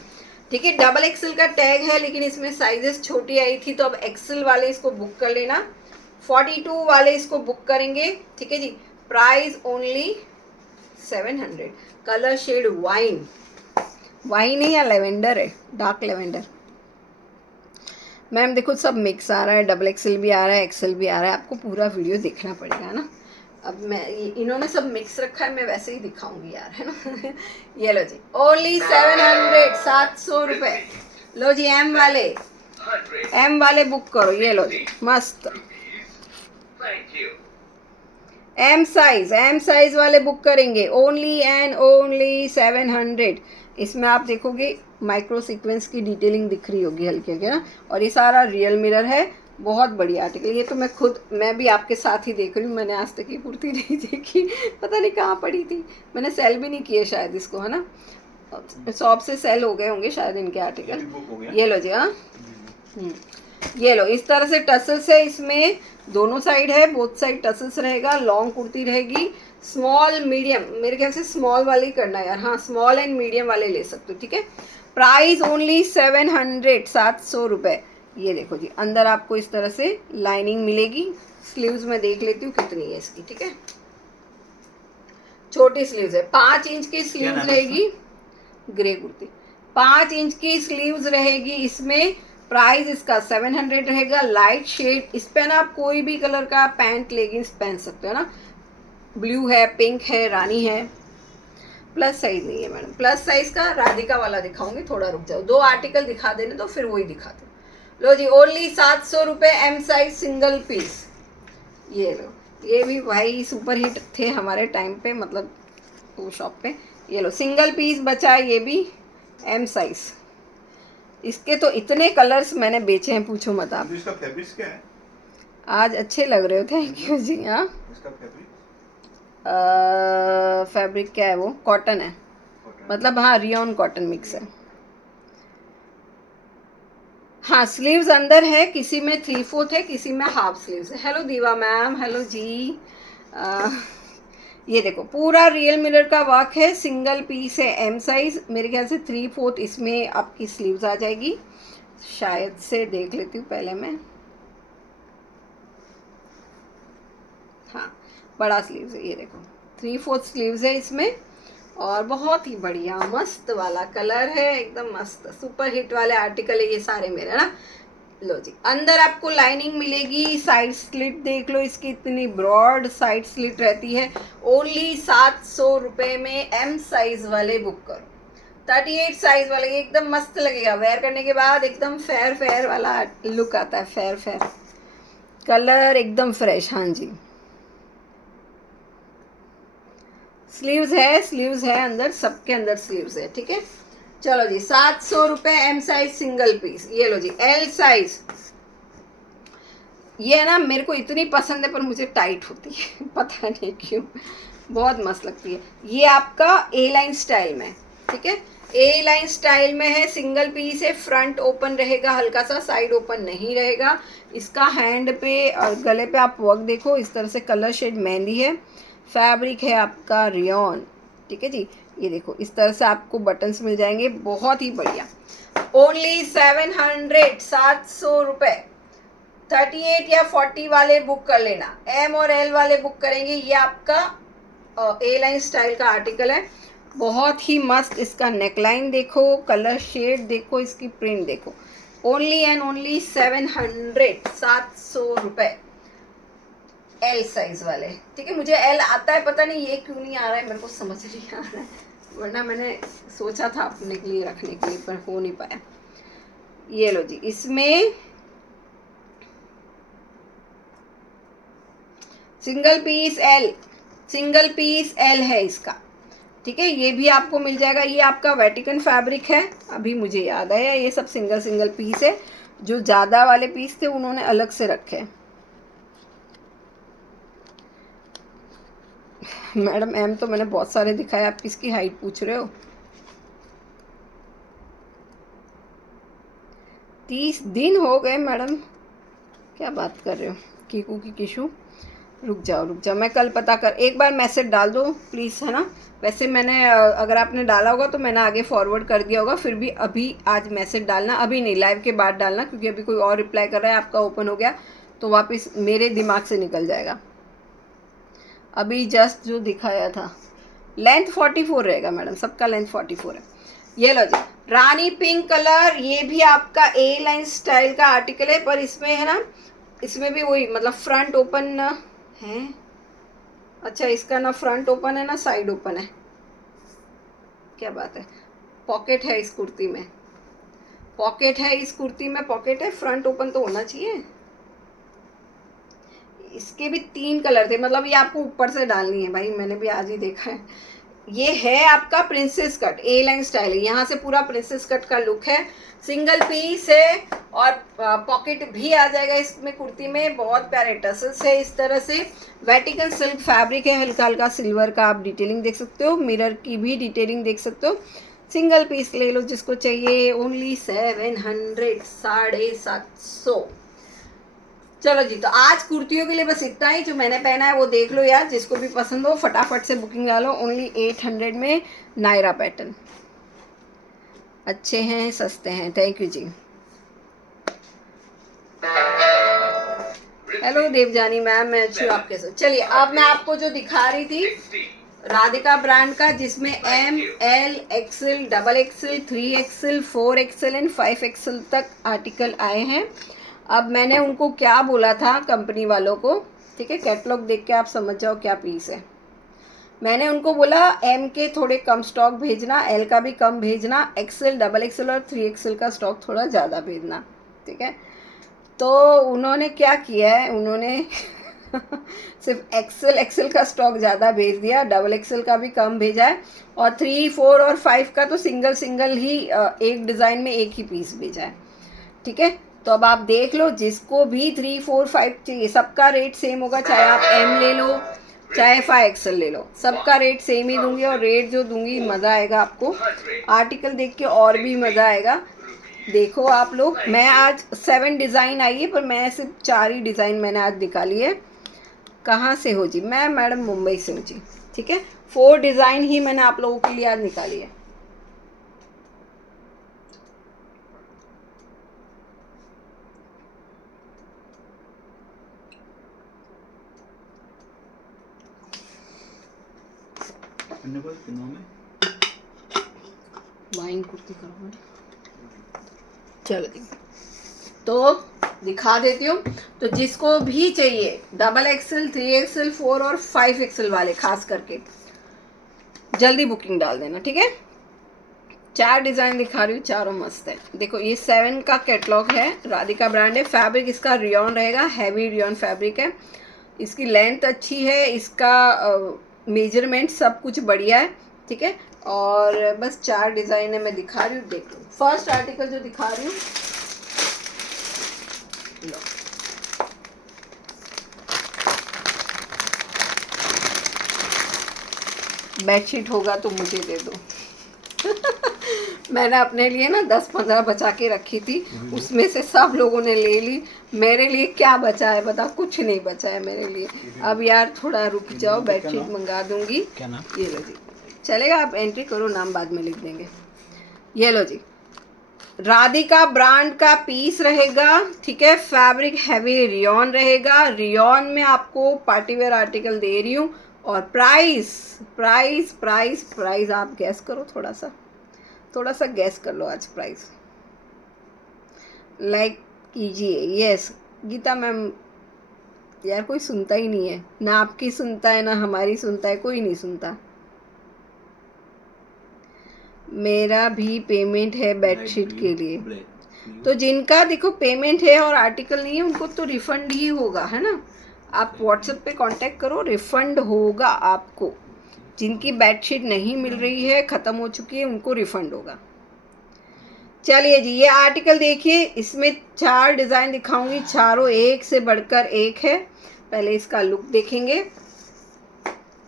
ठीक है। डबल एक्सेल का टैग है, लेकिन इसमें साइजेस छोटी आई थी, तो अब एक्सेल वाले इसको बुक कर लेना, 42 वाले इसको बुक करेंगे, ठीक है जी। Price only 700। Colour shade wine है या लेवेंडर है, डार्क लेवेंडर। मैम देखो सब मिक्स आ रहा है, डबल एक्सेल भी आ रहा है, एक्सेल भी आ रहा है, आपको पूरा वीडियो देखना पड़ेगा ना। अब मैं इन्होंने सब मिक्स रखा है, मैं वैसे ही दिखाऊंगी यार, है ना ये लो जी, ओनली 700, 700 रुपये। लो जी, एम वाले बुक करो, ये लो जी, मस्त एम साइज वाले बुक करेंगे, ओनली एंड ओनली 700। इसमें आप देखोगे माइक्रो सीक्वेंस की डिटेलिंग दिख रही होगी हल्की हल्की ना, और ये सारा रियल मिरर है, बहुत बढ़िया आर्टिकल। ये तो मैं भी आपके साथ ही देख रही हूँ, मैंने आज तक ये कुर्ती नहीं देखी, पता नहीं कहाँ पड़ी थी, मैंने सेल भी नहीं किए शायद इसको, है ना, शॉप से सेल हो गए होंगे शायद इनके आर्टिकल। ये लो जी, हाँ, ये लो, इस तरह से टसल्स है इसमें, दोनों साइड है, बोथ साइड टसल्स रहेगा, लॉन्ग कुर्ती रहेगी, स्मॉल मीडियम, मेरे ख्याल से स्मॉल वाले ही करना है यार, हाँ स्मॉल एंड मीडियम वाले ले सकते हो, ठीक है। प्राइस ओनली 700, 700 रुपये। ये देखो जी, अंदर आपको इस तरह से लाइनिंग मिलेगी, स्लीव्स में देख लेती हूँ कितनी है इसकी, ठीक है। छोटी स्लीव्स है, 5 इंच की स्लीव्स रहेगी, ग्रे कुर्ती, 5 इंच की स्लीव्स रहेगी इसमें। प्राइस इसका 700 रहेगा। लाइट शेड, इस पे ना आप कोई भी कलर का पैंट लेगिंग्स पहन सकते हो ना, ब्लू है, पिंक है, रानी है। प्लस साइज नहीं है मैडम, प्लस साइज का राधिका वाला दिखाऊंगी, थोड़ा रुक जाओ, 2 आर्टिकल दिखा देने तो फिर वही दिखा दो। लो जी, ओनली 700 रुपये, एम साइज सिंगल पीस। ये लो, ये भी भाई सुपर हिट थे हमारे टाइम पे, मतलब वो शॉप पे। ये लो, सिंगल पीस बचा है, ये भी एम साइज। इसके तो इतने कलर्स मैंने बेचे हैं, पूछो मत आप। इसका फैब्रिक क्या है? आज अच्छे लग रहे हो, थैंक यू जी। हाँ, इसका फैब्रिक फैब्रिक क्या है, वो कॉटन है, मतलब हाँ रियॉन कॉटन मिक्स है। हाँ, स्लीव्स अंदर है, किसी में 3/4 है, किसी में हाफ स्लीव्स है। हेलो दीवा मैम, हेलो जी। ये देखो, पूरा रियल मिरर का वर्क है, सिंगल पीस है, एम साइज, मेरे ख्याल से 3/4 इसमें आपकी स्लीव्स आ जाएगी, शायद से देख लेती हूँ पहले मैं। हाँ, बड़ा स्लीव्स है, ये देखो 3/4 स्लीव्स है इसमें, और बहुत ही बढ़िया मस्त वाला कलर है, एकदम मस्त सुपर हिट वाले आर्टिकल है ये सारे मेरे, ना। लो जी, अंदर आपको लाइनिंग मिलेगी, साइड स्लिट देख लो इसकी, इतनी ब्रॉड साइड स्लिट रहती है। ओनली 700 रुपये में एम साइज वाले बुक करो, 38 साइज वाले, एकदम मस्त लगेगा वेयर करने के बाद, एकदम फेयर वाला लुक आता है, फेयर कलर एकदम फ्रेश। हाँ जी, स्लीव्स है अंदर, सबके अंदर स्लीव्स है, ठीक है। चलो जी, 700 रुपये एम साइज सिंगल पीस। ये लो जी एल साइज। ये ना मेरे को इतनी पसंद है पर मुझे टाइट होती है पता नहीं क्यों, बहुत मस्त लगती है। ये आपका ए लाइन स्टाइल में, ठीक है, ए लाइन स्टाइल में है, सिंगल पीस है, फ्रंट ओपन रहेगा हल्का सा, साइड ओपन नहीं रहेगा। इसका हैंड पे और गले पे आप वर्क देखो, इस तरह से कलर शेड मेहंदी है, फैब्रिक है आपका रियॉन, ठीक है जी। ये देखो इस तरह से आपको बटन्स मिल जाएंगे, बहुत ही बढ़िया। ओनली 700, 700 रुपये। 38 या 40 वाले बुक कर लेना, एम और एल वाले बुक करेंगे। ये आपका ए लाइन स्टाइल का आर्टिकल है, बहुत ही मस्त। इसका नेकलाइन देखो, कलर शेड देखो, इसकी प्रिंट देखो। ओनली एंड ओनली 700, 700 रुपये एल साइज वाले, ठीक है। मुझे एल आता है, पता नहीं ये क्यों नहीं आ रहा है, मेरे को समझ नहीं आ रहा है, वरना मैंने सोचा था अपने के लिए रखने के लिए, पर हो नहीं पाया। ये लो जी, इसमें सिंगल पीस एल है इसका, ठीक है। ये भी आपको मिल जाएगा। ये आपका वेटिकन फैब्रिक है, अभी मुझे याद आया, ये सब सिंगल पीस है। जो ज़्यादा वाले पीस थे उन्होंने अलग से रखे। मैडम एम तो मैंने बहुत सारे दिखाए, आप किसकी हाइट पूछ रहे हो? 30 दिन हो गए मैडम, क्या बात कर रहे हो? कीकू की किशू, रुक जाओ, मैं कल पता कर, एक बार मैसेज डाल दो प्लीज़, है ना। वैसे मैंने अगर आपने डाला होगा तो मैंने आगे फॉरवर्ड कर दिया होगा, फिर भी अभी आज मैसेज डालना, अभी नहीं, लाइव के बाद डालना, क्योंकि अभी कोई और रिप्लाई कर रहा है, आपका ओपन हो गया तो वापस मेरे दिमाग से निकल जाएगा। अभी जस्ट जो दिखाया था, लेंथ 44 रहेगा मैडम, सबका लेंथ 44 है। ये लो जी, रानी पिंक कलर, ये भी आपका ए लाइन स्टाइल का आर्टिकल है, पर इसमें है ना, इसमें भी वही मतलब फ्रंट ओपन है। अच्छा, इसका ना फ्रंट ओपन है ना साइड ओपन है, क्या बात है। पॉकेट है इस कुर्ती में, पॉकेट है, फ्रंट ओपन तो होना चाहिए। इसके भी 3 कलर थे, मतलब ये आपको ऊपर से डालनी है भाई, मैंने भी आज ही देखा है। ये है आपका प्रिंसेस कट, ए लाइन स्टाइल है, यहाँ से पूरा प्रिंसेस कट का लुक है, सिंगल पीस है और पॉकेट भी आ जाएगा इसमें कुर्ती में। बहुत प्यारे टसल्स है इस तरह से, वेटिकन सिल्क फैब्रिक है, हल्का हल्का सिल्वर का आप डिटेलिंग देख सकते हो, मिरर की भी डिटेलिंग देख सकते हो। सिंगल पीस ले लो जिसको चाहिए, ओनली 700, 750। चलो जी, तो आज कुर्तियों के लिए बस इतना ही। जो मैंने पहना है वो देख लो यार, जिसको भी पसंद हो फटाफट से बुकिंग डालो। ओनली 800 में नायरा पैटर्न, अच्छे हैं, सस्ते हैं। थैंक यू जी। हेलो देवजानी मैम, मैं अच्छी हूँ, आप कैसे? चलिए, अब मैं आपको जो दिखा रही थी राधिका ब्रांड का, जिसमें M, L, XL, double XL, 3XL, 4XL and 5XL तक आर्टिकल आए हैं। अब मैंने उनको क्या बोला था कंपनी वालों को, ठीक है, कैटलॉग देख के आप समझ जाओ क्या पीस है। मैंने उनको बोला एम के थोड़े कम स्टॉक भेजना, एल का भी कम भेजना, एक्सएल, डबल एक्सएल और 3XL का स्टॉक थोड़ा ज़्यादा भेजना, ठीक है। तो उन्होंने क्या किया है, उन्होंने सिर्फ एक्सएल का स्टॉक ज़्यादा भेज दिया, डबल एक्सएल का भी कम भेजा है, और 3, 4 और 5 का तो सिंगल ही एक डिज़ाइन में एक ही पीस भेजा है, ठीक है। तो अब आप देख लो, जिसको भी 3, 4, 5 चाहिए, सबका रेट सेम होगा, चाहे आप एम ले लो चाहे 5XL ले लो, सबका रेट सेम ही दूंगी। और रेट जो दूंगी मज़ा आएगा आपको, आर्टिकल देख के और भी मज़ा आएगा। देखो आप लोग, मैं आज 7 डिज़ाइन आई है, पर मैं सिर्फ 4 ही डिज़ाइन मैंने आज निकाली है। कहाँ से हो जी? मैं मैडम मुंबई से हूँ जी, ठीक है। 4 डिज़ाइन ही मैंने आप लोगों के लिए आज निकाली है। वाइन कुर्ती करो, चलो जी, तो दिखा देती हूँ। तो जिसको भी चाहिए डबल एक्सएल, 3XL, 4 और 5XL वाले खास करके जल्दी बुकिंग डाल देना, ठीक है। 4 डिज़ाइन दिखा रही हूँ, चारों मस्त है। देखो, ये 7 का कैटलॉग है, राधिका ब्रांड है, फैब्रिक इसका रियॉन रहेगा, हैवी रियॉन फैब्रिक है, इसकी लेंथ अच्छी है, इसका मेजरमेंट सब कुछ बढ़िया है, ठीक है। और बस 4 डिज़ाइन है, मैं दिखा रही हूँ, देख लो। फर्स्ट आर्टिकल जो दिखा रही हूँ, लो, बेडशीट होगा तो मुझे दे दो। मैंने अपने लिए ना 10-15 बचा के रखी थी, उसमें से सब लोगों ने ले ली। मेरे लिए क्या बचा है बता, कुछ नहीं बचा है मेरे लिए। अब यार थोड़ा रुक जाओ, बेडशीट मंगा दूंगी। क्या नाम? ये लो जी, चलेगा, आप एंट्री करो, नाम बाद में लिख देंगे। ये लो जी, राधिका ब्रांड का पीस रहेगा, ठीक है। फैब्रिक हैवी रियॉन रहेगा, रियॉन में आपको पार्टीवेयर आर्टिकल दे रही हूँ। और प्राइस प्राइस प्राइस प्राइस आप गैस करो, थोड़ा सा गैस कर लो आज प्राइस। लाइक कीजिए, यस गीता मैम। यार कोई सुनता ही नहीं है, ना आपकी सुनता है ना हमारी सुनता है, कोई नहीं सुनता। मेरा भी पेमेंट है बेडशीट के लिए, तो जिनका देखो पेमेंट है और आर्टिकल नहीं है उनको तो रिफंड ही होगा, है ना। आप व्हाट्सएप पे कांटेक्ट करो, रिफंड होगा आपको। जिनकी बेडशीट नहीं मिल रही है, ख़त्म हो चुकी है, उनको रिफंड होगा। चलिए जी, ये आर्टिकल देखिए, इसमें 4 डिज़ाइन दिखाऊंगी, चारों एक से बढ़कर एक है। पहले इसका लुक देखेंगे,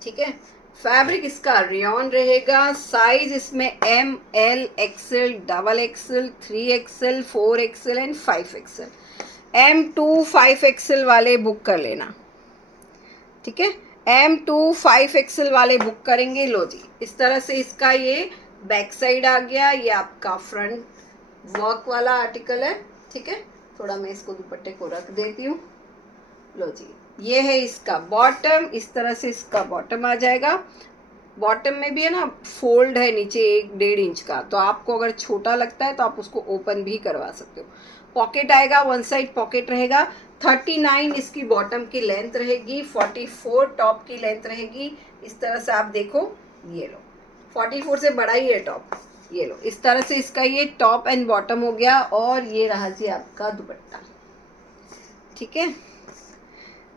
ठीक है। फैब्रिक इसका रियॉन रहेगा, साइज इसमें M, L, XL, double XL, 3XL, 4XL and 5XL। M2 5XL वाले बुक कर लेना, ठीक है। M2 5XL वाले बुक करेंगे। लो जी, इस तरह से इसका ये बैक साइड आ गया, ये आपका फ्रंट वर्क वाला आर्टिकल है, ठीक है। थोड़ा मैं इसको दुपट्टे को रख देती हूँ। लो जी, ये है इसका बॉटम, इस तरह से इसका बॉटम आ जाएगा। बॉटम में भी है ना फोल्ड है नीचे 1-1.5 इंच का, तो आपको अगर छोटा लगता है तो आप उसको ओपन भी करवा सकते हो। पॉकेट आएगा, वन साइड पॉकेट रहेगा। 39 इसकी बॉटम की लेंथ रहेगी, 44 टॉप की लेंथ रहेगी। इस तरह से आप देखो, ये लो 44 से बड़ा ही है टॉप। ये लो, इस तरह से इसका ये टॉप एंड बॉटम हो गया। और ये रहा जी आपका दुपट्टा, ठीक है।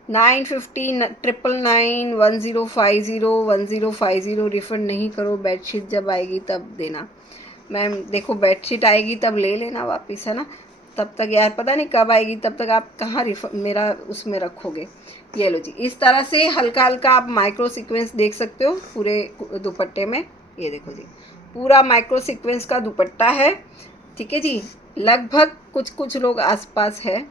950 999 1050 रिफंड नहीं करो, बेडशीट जब आएगी तब देना। मैम देखो, बेडशीट आएगी तब ले लेना वापस, है ना। तब तक यार पता नहीं कब आएगी, तब तक आप कहाँ मेरा उसमें रखोगे। ये लो जी, इस तरह से हल्का हल्का आप माइक्रो सीक्वेंस देख सकते हो पूरे दुपट्टे में। ये देखो जी, पूरा माइक्रो सीक्वेंस का दुपट्टा है, ठीक है जी। लगभग कुछ कुछ लोग आसपास है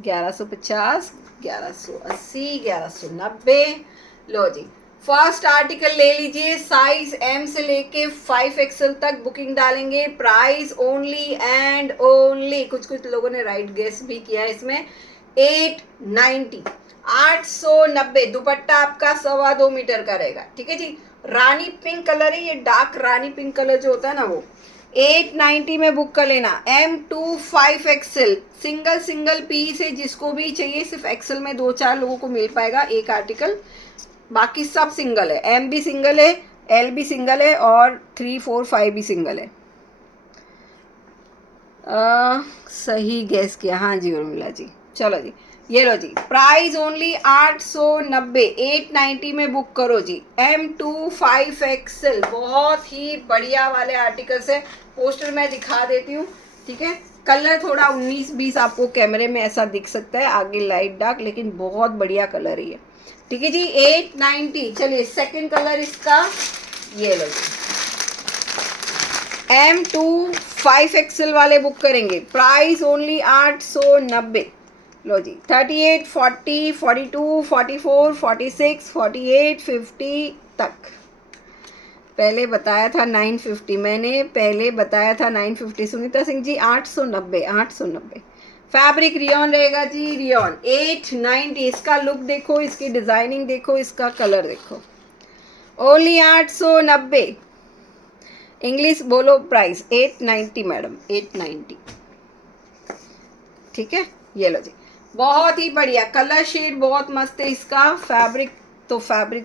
1150, 1180, 1190। लो जी, फर्स्ट आर्टिकल ले लीजिए, साइज एम से लेके 5XL तक बुकिंग डालेंगे। प्राइस ओनली एंड ओनली, कुछ कुछ लोगों ने राइट गेस भी किया है इसमें, 890, 890। दुपट्टा आपका 2.25 मीटर का रहेगा, ठीक है जी। रानी पिंक कलर है, ये डार्क रानी पिंक कलर जो होता है ना, वो 890 में बुक कर लेना। M2 5XL सिंगल पीस है, जिसको भी चाहिए सिर्फ एक्सेल में 2-4 लोगों को मिल पाएगा एक आर्टिकल, बाकी सब सिंगल है। M भी सिंगल है, L भी सिंगल है और 3, 4, 5 भी सिंगल है। सही गैस किया, हाँ जी उर्मिला जी। चलो जी, ये लो जी, प्राइस ओनली 890, 890 में बुक करो जी। M2 5XL बहुत ही बढ़िया वाले आर्टिकल्स है। पोस्टर मैं दिखा देती हूँ, ठीक है। कलर थोड़ा 19-20 आपको कैमरे में ऐसा दिख सकता है, आगे लाइट डार्क, लेकिन बहुत बढ़िया कलर ही है, ठीक है जी। 890। चलिए सेकंड कलर इसका, ये लो जी, M2 5XL वाले बुक करेंगे, प्राइस ओनली 890। लो जी, 38, 40, 42, 44, 46, 48, 50 तक। पहले बताया था 950, मैंने पहले बताया था 950। सुनीता सिंह जी 890, 890। फैब्रिक रियॉन रहेगा जी, रियॉन 890। इसका लुक देखो, इसकी डिज़ाइनिंग देखो, इसका कलर देखो, ओनली 890। इंग्लिश बोलो प्राइस, 890 मैडम, 890, ठीक है। ये लो जी, बहुत ही बढ़िया कलर शेड, बहुत मस्त है इसका। फैब्रिक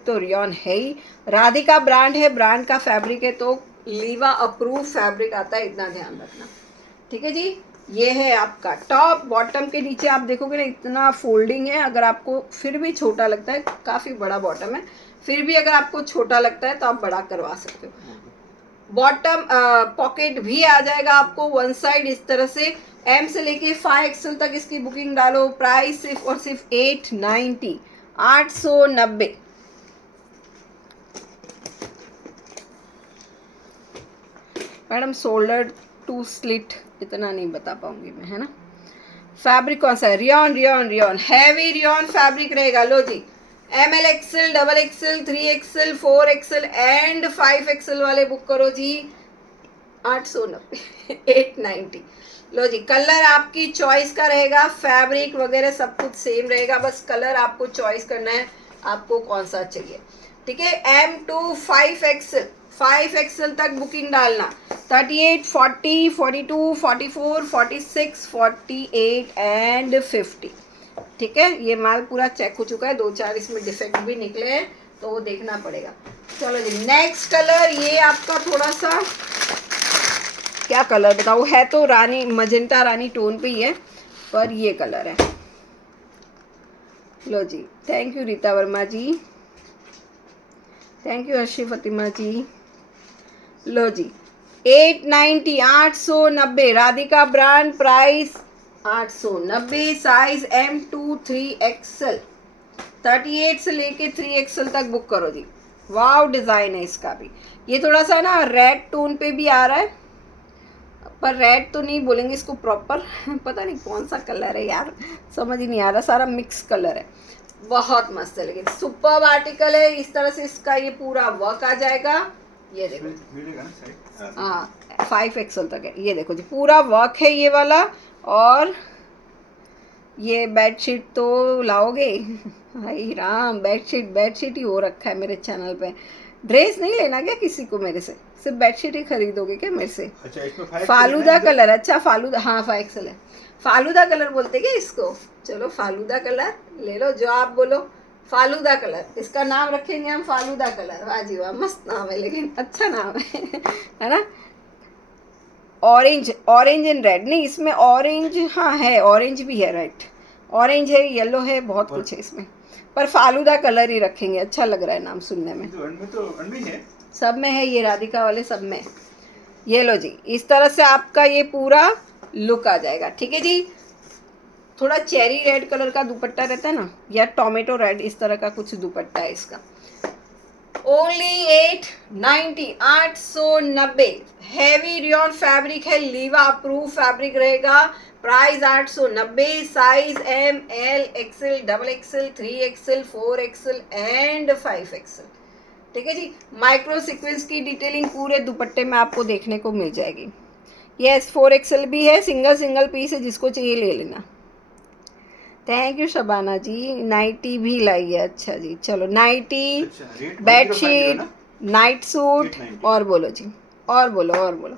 तो रियॉन है ही, राधिका ब्रांड है, ब्रांड का फैब्रिक है तो लीवा अप्रूव फैब्रिक आता है, इतना ध्यान रखना, ठीक है जी। ये है आपका टॉप। बॉटम के नीचे आप देखोगे ना, इतना फोल्डिंग है, अगर आपको फिर भी छोटा लगता है, काफ़ी बड़ा बॉटम है। फिर भी अगर आपको छोटा लगता है तो आप बड़ा करवा सकते हो। बॉटम पॉकेट भी आ जाएगा आपको वन साइड इस तरह से। एम से लेके 5XL तक इसकी बुकिंग डालो। प्राइस सिर्फ और सिर्फ 890, 890। मैडम शोल्डर टू स्लिट इतना नहीं बता पाऊंगी मैं, है ना। फैब्रिक कौन सा है? Rayon, rayon, rayon, heavy rayon fabric रहेगा। लो जी, ML XL, XXL, 3XL, 4XL and 5XL वाले बुक करो जी। 890, 890। लो जी, कलर आपकी चॉइस का रहेगा, फैब्रिक वगैरह सब कुछ सेम रहेगा, बस कलर आपको चॉइस करना है आपको कौन सा चाहिए। ठीक है, M to 5XL, 5XL तक बुकिंग डालना। 38, 40, 42, 44, 46, 48 एंड 50। ठीक है, ये माल पूरा चेक हो चुका है, 2-4 इसमें डिफेक्ट भी निकले हैं तो वो देखना पड़ेगा। चलो जी, नेक्स्ट कलर ये आपका थोड़ा सा क्या कलर बताओ, है तो रानी मजेंटा रानी टोन पे ही है, पर ये कलर है। लो जी, thank you Rita Verma ji, thank you Arshi Fatima ji. लो जी, 890, 890, Radhika brand, price 890, size M2 3XL, 38 से लेके 3XL तक बुक करो जी। वाव डिज़ाइन है इसका भी। ये थोड़ा सा ना रेड टोन पे भी आ रहा है, पर रेड तो नहीं बोलेंगे इसको प्रॉपर, पता नहीं कौन सा कलर है यार, समझ ही नहीं आ रहा, सारा मिक्स कलर है। बहुत मस्त है, लेकिन सुपर्ब आर्टिकल है। इस तरह से इसका ये पूरा वर्क आ जाएगा। ये देखो, हाँ 5XL तक है। ये देखो जी, पूरा वर्क है ये वाला। और ये बेडशीट तो लाओगे? हाय राम, बेडशीट ही हो रखा है मेरे चैनल पे। ड्रेस नहीं लेना क्या किसी को मेरे से, सिर्फ बेडशीट ही खरीदोगे क्या मेरे से? अच्छा, इसमें फालूदा कलर, अच्छा फालूदा, हाँ 5XL है। फालूदा कलर बोलते क्या इसको? चलो फालूदा कलर ले लो, जो आप बोलो। फालूदा कलर, इसका नाम रखेंगे हम फालूदा कलर। वाह जी वाह, मस्त नाम है, लेकिन अच्छा नाम है ना। ऑरेंज, ऑरेंज एंड रेड, नहीं इसमें ऑरेंज, हाँ है ऑरेंज भी है, राइट, ऑरेंज है, येलो है, बहुत कुछ है इसमें, पर फालूदा कलर ही रखेंगे, अच्छा लग रहा है नाम सुनने में। तो है, सब में है, ये राधिका वाले सब में। ये लो जी, इस तरह से आपका ये पूरा लुक आ जाएगा। ठीक है जी, थोड़ा चेरी रेड कलर का दुपट्टा रहता है ना, या टोमेटो रेड, इस तरह का कुछ दुपट्टा है इसका। ओनली 890, 890। हैवी रियॉन फैब्रिक है, लीवा अप्रूव फैब्रिक रहेगा। Price 890, size ML XL, XXL, 3XL, 4XL and 5XL। ठीक है जी, माइक्रो सीक्वेंस की डिटेलिंग पूरे दुपट्टे में आपको देखने को मिल जाएगी। यस 4XL भी है, सिंगल पीस है, जिसको चाहिए ले लेना। Thank you Shabana ji. Nighty भी लाई है, अच्छा जी, चलो नाइटी, बेडशीट, नाइट सूट, और बोलो जी, और बोलो।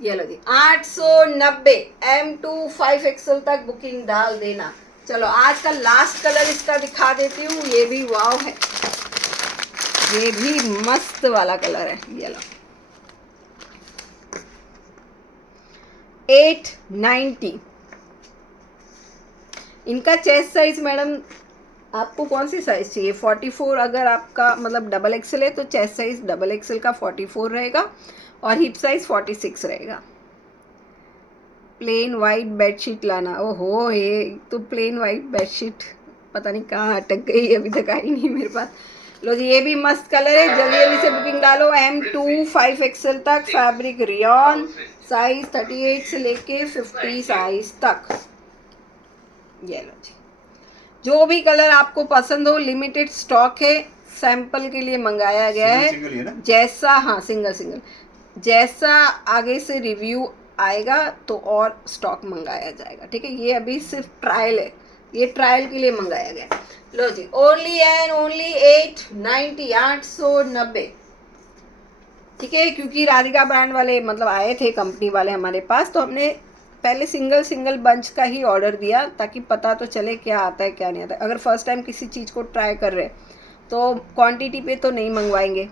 ये लो जी, 890, M2 5XL तक बुकिंग डाल देना। चलो आज का लास्ट कलर इसका दिखा देती हूँ, ये भी वाव है, ये भी मस्त वाला कलर है। ये लो 890। इनका चेस्ट साइज मैडम आपको कौन सी साइज चाहिए? 44, अगर आपका मतलब XXL है तो चेस्ट साइज XXL का 44 रहेगा और हिप साइज 46 रहेगा। प्लेन वाइट बेडशीट लाना, ओहो ये तो प्लेन वाइट बेडशीट पता नहीं कहाँ अटक गई, अभी तक आई नहीं मेरे पास। लो जी, ये भी मस्त कलर है, जल्दी से बुकिंग डालो। M2 5XL तक, फैब्रिक रियॉन, साइज 38 से लेके 50 साइज तक। ये लो जी, जो भी कलर आपको पसंद हो, लिमिटेड स्टॉक है, सैंपल के लिए मंगाया गया है। जैसा, हाँ सिंगल, जैसा आगे से रिव्यू आएगा तो और स्टॉक मंगाया जाएगा। ठीक है, ये अभी सिर्फ ट्रायल है, ये ट्रायल के लिए मंगाया गया। लो जी, ओनली एंड ओनली 890, 890। ठीक है, क्योंकि राधिका ब्रांड वाले मतलब आए थे कंपनी वाले हमारे पास, तो हमने पहले सिंगल बंच का ही ऑर्डर दिया ताकि पता तो चले क्या आता है क्या नहीं आता। अगर फर्स्ट टाइम किसी चीज़ को ट्राई कर रहे तो क्वांटिटी पे तो नहीं मंगवाएंगे।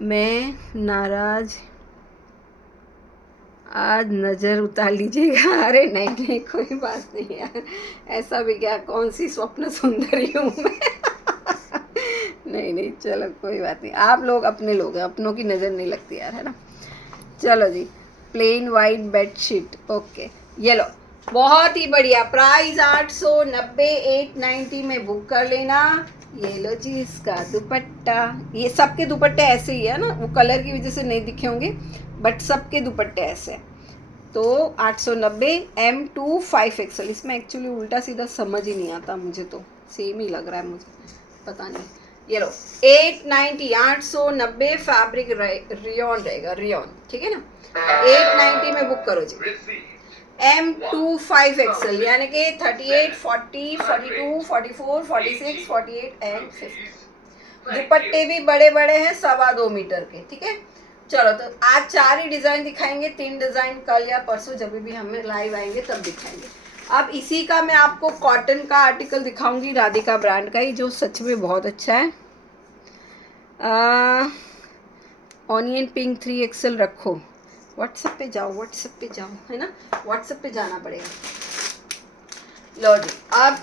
मैं नाराज, आज नज़र उतार लीजिएगा। अरे नहीं कोई बात नहीं यार, ऐसा भी क्या, कौन सी स्वप्न सुंदरी हूँ मैं। नहीं नहीं, चलो कोई बात नहीं, आप लोग अपने लोग हैं, अपनों की नज़र नहीं लगती यार, है ना। चलो जी, प्लेन वाइट बेडशीट, ओके, ये लो, बहुत ही बढ़िया, प्राइस 890, 890 में बुक कर लेना। ये लो जी इसका दुपट्टा, ये सबके दुपट्टे ऐसे ही है ना, वो कलर की वजह से नहीं दिखे होंगे, बट सबके दुपट्टे ऐसे हैं। तो 890 M2 5XL, इसमें एक्चुअली उल्टा सीधा समझ ही नहीं आता मुझे, तो सेम ही लग रहा है मुझे, पता नहीं। ये लो 890, 890 फैब्रिक रियॉन रहेगा, रियॉन, ठीक है ना। 890 में बुक करो जी। M2 5XL यानी कि 38, 40, 42, 44, 46, 48 एंड 50। दुपट्टे भी बड़े बड़े हैं, 2.25 मीटर के, ठीक है। चलो, तो आज 4 ही डिज़ाइन दिखाएंगे, 3 डिज़ाइन कल या परसों जब भी हमें लाइव आएंगे तब दिखाएंगे। अब इसी का मैं आपको कॉटन का आर्टिकल दिखाऊंगी, राधिका ब्रांड का ही, जो सच में बहुत अच्छा है। ऑनियन पिंक 3XL रखो, व्हाट्सएप पे जाओ, व्हाट्सएप पे जाओ, है ना, व्हाट्सएप पे जाना पड़ेगा। लो जी, अब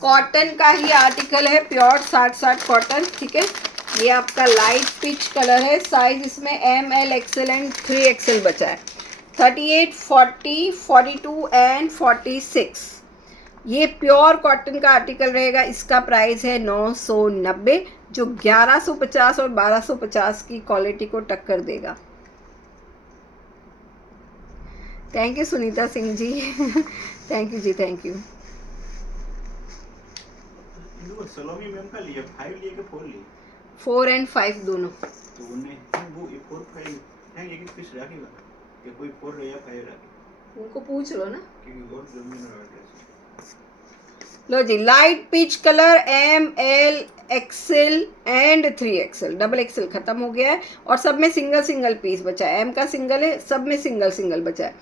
कॉटन का ही आर्टिकल है, प्योर 60 कॉटन, ठीक है। ये आपका लाइट पिच कलर है, साइज इसमें ML XL एंड 3XL बचा है, 38, 40, 42 एंड 46। ये प्योर कॉटन का आर्टिकल रहेगा, इसका प्राइस है 990, जो 1150 और 1250 की क्वालिटी को टक्कर देगा। Thank you Sunita Singh ji, thank you ji, thank you. Salomi ma'am का लिए 5 लिए के 4 लिए? 4 एंड 5 दोनों। तो उन्हें वो 4 5 है, एक पीस रखेगा कि कोई 4 या 5 रखे, उनको पूछ लो ना, क्योंकि और जमीन में रखे। लो जी, light peach colour ML XL and 3XL, double XL खत्म हो गया है और सब में सिंगल सिंगल पीस बचा है, M का सिंगल है, सब में सिंगल सिंगल बचा है।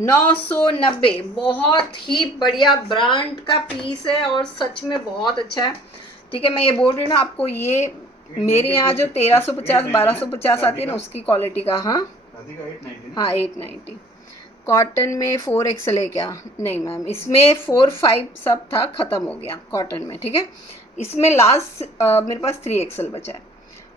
990, बहुत ही बढ़िया ब्रांड का पीस है और सच में बहुत अच्छा है, ठीक है। मैं ये बोल रही हूँ ना आपको, ये मेरे यहाँ जो 1350 1250 आती है ना, उसकी क्वालिटी का। हाँ हाँ, 890। कॉटन में 4XL है क्या? नहीं मैम, इसमें 4 5 सब था, ख़त्म हो गया कॉटन में, ठीक है। इसमें लास्ट मेरे पास 3XL बचा है।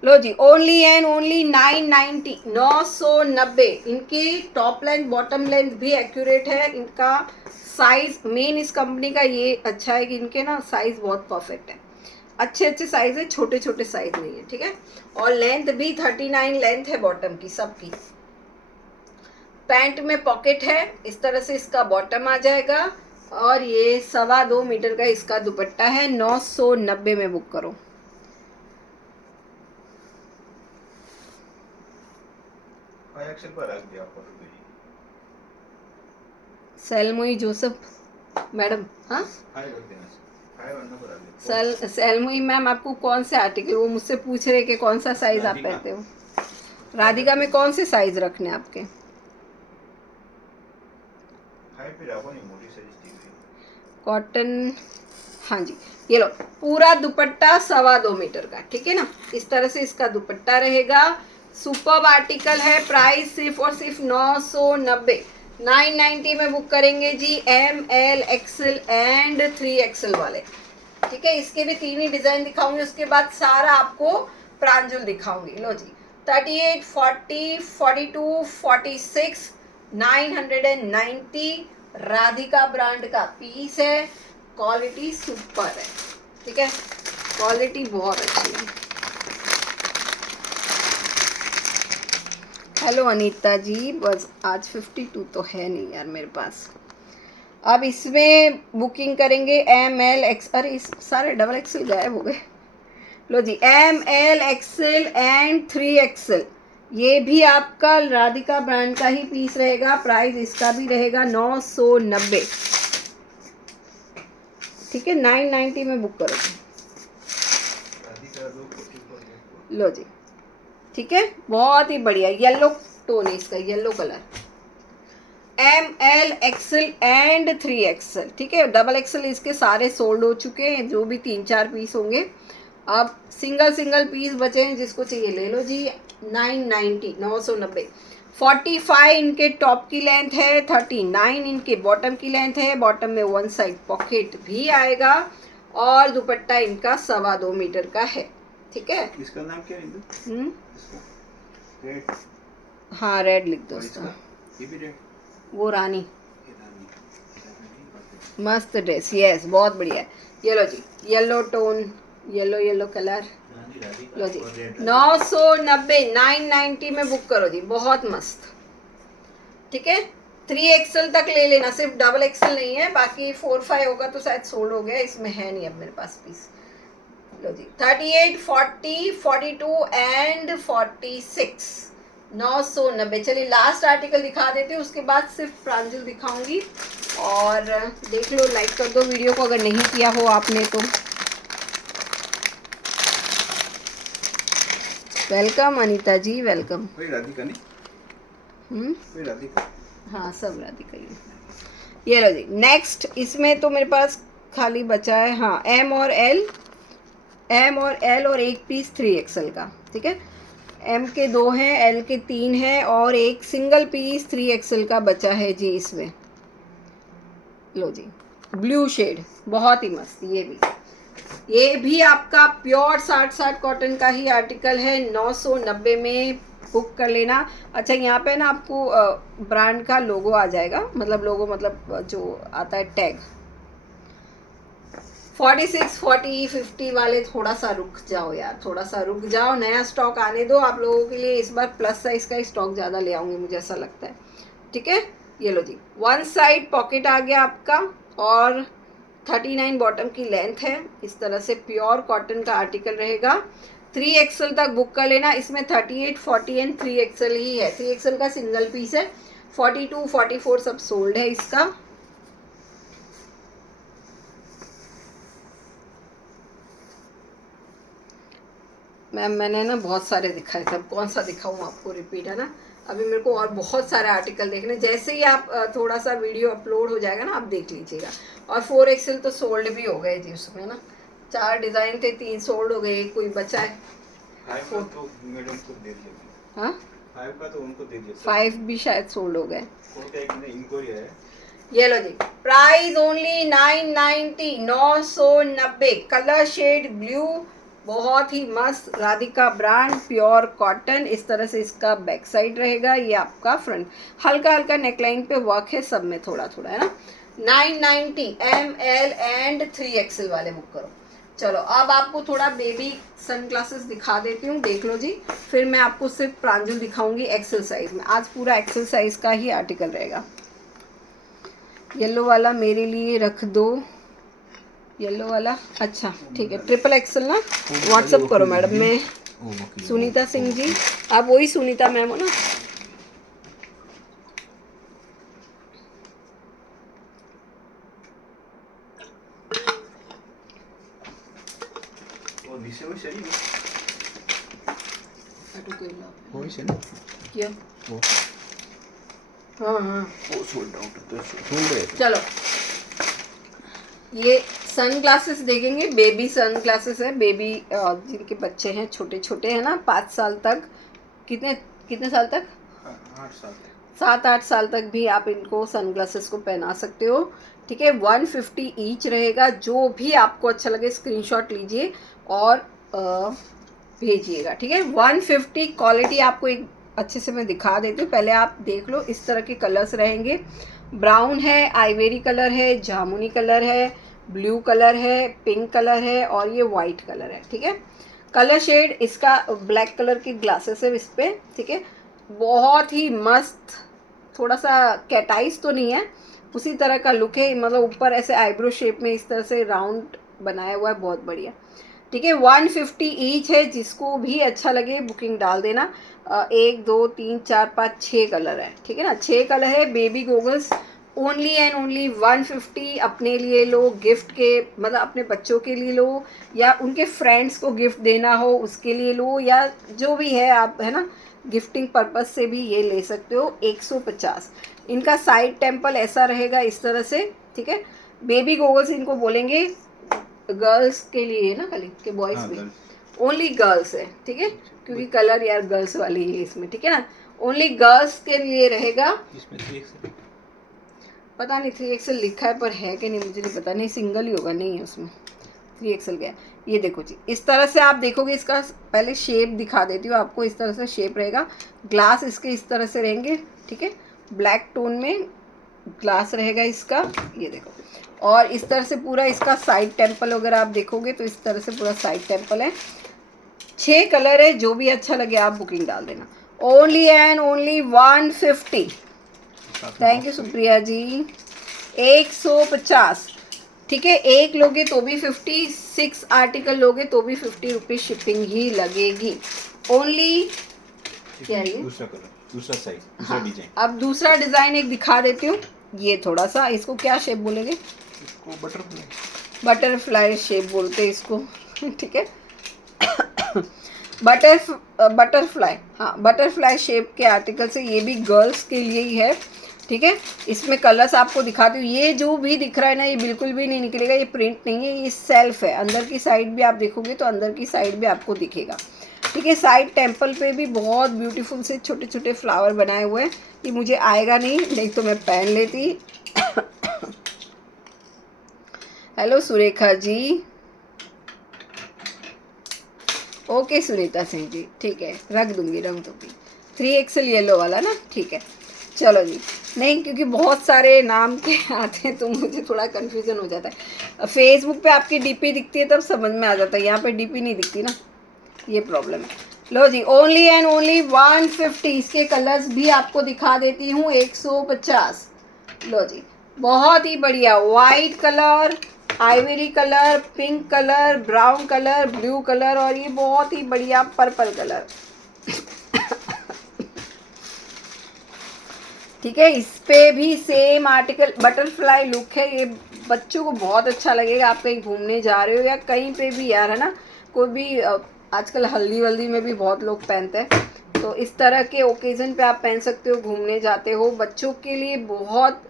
लो जी, ओनली एंड ओनली 990, 990। इनकी टॉप लेंथ बॉटम लेंथ भी एक्यूरेट है, इनका साइज मेन इस कंपनी का ये अच्छा है कि इनके ना साइज बहुत परफेक्ट है, अच्छे अच्छे साइज है, छोटे छोटे साइज नहीं है, ठीक है। और लेंथ भी 39 लेंथ है बॉटम की सबकी। पैंट में पॉकेट है, इस तरह से इसका बॉटम आ जाएगा और ये 2.25 मीटर का इसका दुपट्टा है। 990 में बुक करो। सैलमोई जोसेफ मैडम, हाँ सैलमोई मैम, आपको कौन से आर्टिकल, वो मुझसे पूछ रहे कि कौन सा साइज आप पहनते हो। राधिका में कौन से साइज रखने आपके? कॉटन, हाँ जी, ये लो, पूरा दुपट्टा 2.25 मीटर का, ठीक है ना। इस तरह से इसका दुपट्टा रहेगा, सुपर्ब आर्टिकल है, प्राइस सिर्फ और सिर्फ 990, 990 में बुक करेंगे जी। ML XL एंड 3XL वाले, ठीक है। इसके भी 3 ही डिजाइन दिखाऊंगी, उसके बाद सारा आपको प्रांजुल दिखाऊंगी। लो जी, 38, 40, 42, 46, 990, राधिका ब्रांड का पीस है, क्वालिटी सुपर है, ठीक है, क्वालिटी बहुत अच्छी है। हेलो अनीता जी, बस आज 52 तो है नहीं यार मेरे पास। अब इसमें बुकिंग करेंगे ML X, अरे इस सारे डबल XL गायब हो गए। लो जी, ML XL एंड 3XL, ये भी आपका राधिका ब्रांड का ही पीस रहेगा, प्राइस इसका भी रहेगा 990, ठीक है। 990 में बुक करो। लो जी, ठीक है, बहुत ही बढ़िया, येलो टोन है इसका, yellow colour. ML XL and 3XL, ठीक है। डबल XL इसके सारे सोल्ड हो चुके हैं, जो भी 3-4 पीस होंगे। अब सिंगल सिंगल पीस बचे हैं, जिसको चाहिए ले लो जी। 990, 990। 45 इनके टॉप की लेंथ है, 39 इनके बॉटम की लेंथ है, बॉटम में 1 साइड पॉकेट भी आएगा और दुपट्टा इनका 2.25 मीटर का है, ठीक है। इसका नाम क्या है? इसका रेड। हाँ रेड लिख दो और उसका। इसका ये भी रेड। वो रानी। ये रानी। मस्त ड्रेस, यस बहुत बढ़िया है। ये लो जी, yellow tone, yellow yellow colour. Rani Radhika लो जी, और रेड 990 990 में बुक करो जी, बहुत मस्त। ठीक है, 3XL तक ले लेना, सिर्फ डबल एक्सल नहीं है, बाकी 4-5 होगा तो शायद सोल्ड हो गया, इसमें है नहीं अब मेरे पास पीस। Low ji, 38, 40, 42 and 46, 990। चलिए लास्ट आर्टिकल दिखा देती हूँ, उसके बाद सिर्फ प्रांजल दिखाऊंगी। और देख लो, लाइक कर दो वीडियो को अगर नहीं किया हो आपने तो। वेलकम अनीता जी, वेलकम। कोई राधिका नहीं, कोई राधिका। हाँ सब राधिका ही है। ये लो जी, नेक्स्ट इसमें तो मेरे पास खाली बचा है, हाँ एम और एल और एक पीस 3XL का। ठीक है, एम के 2 हैं, एल के 3 हैं और एक सिंगल पीस 3XL का बचा है जी इसमें। लो जी, ब्लू शेड, बहुत ही मस्त। ये भी आपका प्योर 60 कॉटन का ही आर्टिकल है, 990 में बुक कर लेना। अच्छा, यहाँ पे ना आपको ब्रांड का लोगो आ जाएगा, मतलब लोगो मतलब जो आता है टैग। 46, 40, 50 वाले थोड़ा सा रुक जाओ यार, थोड़ा सा रुक जाओ, नया स्टॉक आने दो आप लोगों के लिए। इस बार प्लस साइज का स्टॉक ज़्यादा ले आऊँगी, मुझे ऐसा लगता है। ठीक है, ये लो जी, 1 साइड पॉकेट आ गया आपका और 39 बॉटम की लेंथ है। इस तरह से प्योर कॉटन का आर्टिकल रहेगा। 3XL तक बुक कर लेना। इसमें 38, 40 एंड 3XL ही है। 3XL का सिंगल पीस है, 42, 44 सब सोल्ड है इसका। मैम मैंने ना बहुत सारे दिखाए थे, अब कौन सा दिखाऊँ आपको, रिपीट है ना। अभी मेरे को और बहुत सारे आर्टिकल देखने, जैसे ही आप थोड़ा सा वीडियो अपलोड हो जाएगा ना, आप देख लीजिएगा। और 4XL तो सोल्ड भी हो गए जी उसमें ना, 4 डिज़ाइन थे, 3 सोल्ड हो गए, कोई बचा है। 5 का तो मैडम को दे दिया। हाँ 5 का तो उनको दे दिया। 5 भी शायद सोल्ड हो गए। उनका एक ने इंक्वायरी है। ये लो जी, price only 990, 990। Colour shade blue, बहुत ही मस्त, राधिका ब्रांड, प्योर कॉटन। इस तरह से इसका बैक साइड रहेगा, ये आपका फ्रंट, हल्का हल्का नेकलाइन पे वर्क है, सब में थोड़ा थोड़ा है ना। 990 ML एंड 3XL वाले बुक करो। चलो अब आपको थोड़ा बेबी सन ग्लासेस दिखा देती हूँ, देख लो जी। फिर मैं आपको सिर्फ प्रांजल दिखाऊंगी एक्सेल साइज में। आज पूरा एक्सेल साइज का ही आर्टिकल रहेगा। येलो वाला मेरे लिए रख दो, येलो वाला। अच्छा ठीक है, 3XL ना, व्हाट्सअप करो मैडम। मैं सुनीता सिंह जी, आप वही सुनीता मैम हो ना। वो नीचे वो सही हो है ना क्या? वो हाँ हाँ वो सोल्ड आउट तो सोल्ड है। चलो ये सन ग्लासेस देखेंगे, बेबी सन ग्लासेस है। बेबी जिनके बच्चे हैं छोटे छोटे हैं ना, 5 साल तक, कितने कितने साल तक, 8 साल 7-8 साल तक भी आप इनको सन ग्लासेस को पहना सकते हो। ठीक है, 150 ईच रहेगा। जो भी आपको अच्छा लगे स्क्रीनशॉट लीजिए और भेजिएगा। ठीक है, 150। क्वालिटी आपको एक अच्छे से मैं दिखा देती हूँ, पहले आप देख लो। इस तरह के कलर्स रहेंगे, ब्राउन है, आइवेरी कलर है, जामुनी कलर है, ब्लू कलर है, पिंक कलर है और ये वाइट कलर है। ठीक है, कलर शेड इसका ब्लैक कलर की ग्लासेस है इस पर। ठीक है, बहुत ही मस्त, थोड़ा सा कैटाइज तो नहीं है, उसी तरह का लुक है, मतलब ऊपर ऐसे आईब्रो शेप में इस तरह से राउंड बनाया हुआ है, बहुत बढ़िया। ठीक है, 150 ईच है। जिसको भी अच्छा लगे बुकिंग डाल देना। 1 2 3 4 5 6 कलर है। ठीक है ना, 6 कलर है। Baby goggles only and only 150। अपने लिए लो, गिफ्ट के मतलब अपने बच्चों के लिए लो, या उनके फ्रेंड्स को गिफ्ट देना हो उसके लिए लो, या जो भी है आप है ना, गिफ्टिंग पर्पस से भी ये ले सकते हो। 150। इनका साइड टेम्पल ऐसा रहेगा इस तरह से। ठीक है, बेबी गोगल्स इनको बोलेंगे, गर्ल्स के लिए ना, खाली के बॉयज़ में ओनली गर्ल्स है। ठीक है, क्योंकि कलर यार गर्ल्स वाली है इसमें। ठीक है ना, ओनली गर्ल्स के लिए रहेगा। इसमें 3XL पता नहीं 3XL लिखा है पर है कि नहीं मुझे नहीं पता, नहीं सिंगल ही होगा, नहीं है उसमें 3XL गया। ये देखो जी, इस तरह से आप देखोगे, इसका पहले शेप दिखा देती हूँ आपको। इस तरह से शेप रहेगा, ग्लास इसके इस तरह से रहेंगे, ठीक है, ब्लैक टोन में ग्लास रहेगा इसका, ये देखो। और इस तरह से पूरा इसका साइड टेम्पल वगैरह आप देखोगे तो इस तरह से पूरा साइड टेम्पल है। 6 कलर है, जो भी अच्छा लगे आप बुकिंग डाल देना। Only and only 150। Thank you Supriya ji. 150, ठीक है। एक लोगे तो भी 50, 6 आर्टिकल लोगे तो भी 50 रुपीज शिपिंग ही लगेगी। ओनली क्या है ये? दूसरा कलर, दूसरा साइज, दूसरा डिजाइन। अब दूसरा डिजाइन एक दिखा देती हूँ। ये थोड़ा सा, इसको क्या शेप बोलेंगे? इसको बटरफ्लाई, बटरफ्लाई शेप बोलते हैं इसको, ठीक है। बटरफ्लाई, हाँ, बटरफ्लाई शेप के आर्टिकल से, ये भी गर्ल्स के लिए ही है, ठीक है। इसमें कलर्स आपको दिखाती हूँ। ये जो भी दिख रहा है ना, ये बिल्कुल भी नहीं निकलेगा, ये प्रिंट नहीं है, ये सेल्फ है। अंदर की साइड भी आप देखोगे तो अंदर की साइड भी आपको दिखेगा, ठीक है। साइड टेम्पल पे भी बहुत ब्यूटीफुल से छोटे छोटे फ्लावर बनाए हुए हैं। ये मुझे आएगा नहीं तो मैं पहन लेती। हेलो सुरेखा जी, ओके सुनीता सिंह जी, ठीक है, रख दूंगी, रंग दूंगी। 3XL येलो वाला ना, ठीक है, चलो जी। नहीं, क्योंकि बहुत सारे नाम के आते हैं तो मुझे थोड़ा कन्फ्यूज़न हो जाता है। फेसबुक पे आपकी डीपी दिखती है तब समझ में आ जाता है, यहाँ पे डीपी नहीं दिखती ना, ये प्रॉब्लम है। लो जी, ओनली एंड ओनली 150। इसके कलर्स भी आपको दिखा देती हूँ, 150। लो जी, बहुत ही बढ़िया white colour, Ivory colour, pink colour, brown colour, blue colour, और ये बहुत ही बढ़िया पर्पल कलर, ठीक है। इस पे भी सेम आर्टिकल, बटरफ्लाई लुक है। ये बच्चों को बहुत अच्छा लगेगा। आप कहीं घूमने जा रहे हो या कहीं पे भी यार, है ना, कोई भी आजकल हल्दी वल्दी में भी बहुत लोग पहनते हैं, तो इस तरह के ओकेज़न पे आप पहन सकते हो, घूमने जाते हो। बच्चों के लिए बहुत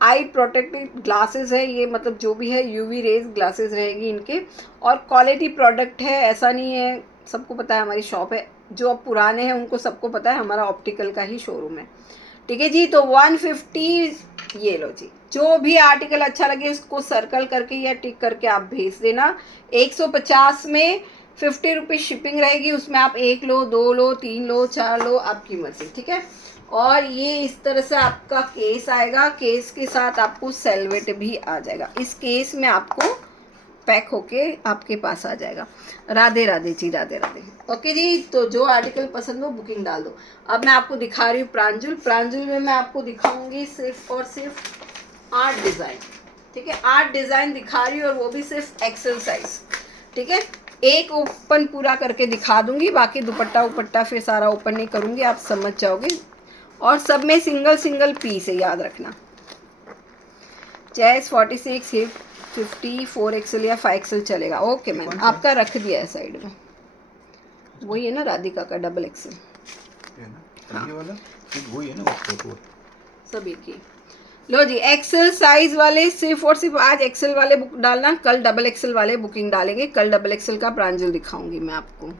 आई प्रोटेक्टिव ग्लासेस है ये, मतलब जो भी है यूवी रेज ग्लासेस रहेगी इनके, और क्वालिटी प्रोडक्ट है, ऐसा नहीं है। सबको पता है हमारी शॉप है, जो अब पुराने हैं उनको सबको पता है हमारा ऑप्टिकल का ही शोरूम है, ठीक है जी। तो 150, ये लो जी, जो भी आर्टिकल अच्छा लगे उसको सर्कल करके या टिक करके आप भेज देना। 150 में 50 रुपीज़ शिपिंग रहेगी, उसमें आप 1 लो, 2 लो, 3 लो, 4 लो, आपकी मर्जी, ठीक है। और ये इस तरह से आपका केस आएगा, केस के साथ आपको सेलवेट भी आ जाएगा। इस केस में आपको पैक होके आपके पास आ जाएगा। राधे राधे जी, राधे राधे। ओके जी, तो जो आर्टिकल पसंद हो बुकिंग डाल दो। अब मैं आपको दिखा रही हूँ प्रांजुल। प्रांजुल में मैं आपको दिखाऊंगी सिर्फ और सिर्फ 8 डिज़ाइन, ठीक है। 8 डिज़ाइन दिखा रही हूँ, और वो भी सिर्फ एक्सेल साइज, ठीक है। एक ओपन पूरा करके दिखा दूंगी, बाकी दुपट्टा उपट्टा फिर सारा ओपन नहीं करूंगी, आप समझ जाओगे। और सब में सिंगल सिंगल पीस है, याद रखना। चेस्ट 46, हिप 50, 4XL या 5XL चलेगा। ओके मैम, आपका रख दिया है साइड में, वही है ना राधिका का XXL, हाँ, ये वाला वही है ना, सब एक ही। लो जी, एक्सेल साइज वाले सिर्फ और सिर्फ आज एक्सेल वाले बुक डालना, कल XXL वाले बुकिंग डालेंगे। कल XXL का प्रांजल दिखाऊंगी मैं आपको।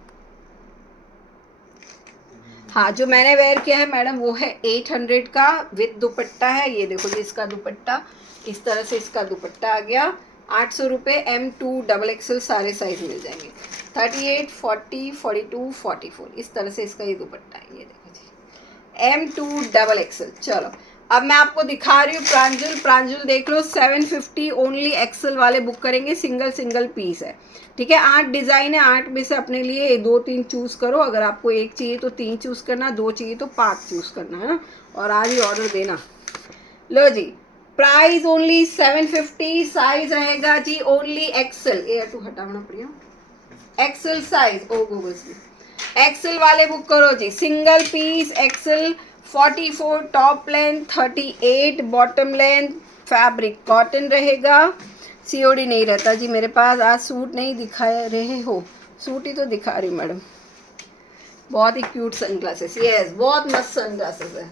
हाँ, जो मैंने वेयर किया है मैडम वो है 800 का विद दुपट्टा है। ये देखो जी, इसका दुपट्टा इस तरह से, इसका दुपट्टा आ गया 800 रुपये। M2 XXL सारे साइज मिल जाएंगे, 38, 40, 42, 44, इस तरह से इसका ये दुपट्टा है। ये देखो जी, M2 XXL। चलो अब मैं आपको दिखा रही हूँ प्रांजुल। प्रांजुल देख लो, 750 ओनली एक्सेल वाले बुक करेंगे, सिंगल सिंगल पीस है, ठीक है। 8 डिज़ाइन है, 8 में से अपने लिए 2-3 चूज़ करो। अगर आपको 1 चाहिए तो 3 चूज़ करना, 2 चाहिए तो 5 चूज़ करना, है ना, और आज ही ऑर्डर देना। लो जी, प्राइस ओनली 750, साइज रहेगा जी ओनली एक्सेल। ए टू हटाना प्रिया, एक्सेल साइज, ओ गूगल्स में एक्सेल वाले बुक करो जी, single piece XL. 44 top length, 38 bottom length, fabric cotton रहेगा। COD नहीं रहता जी मेरे पास। आज सूट नहीं दिखा रहे हो, सूट ही तो दिखा रही हूँ मैडम। बहुत ही क्यूट सनग्लासेस, यस, बहुत मस्त सनग्लासेस है,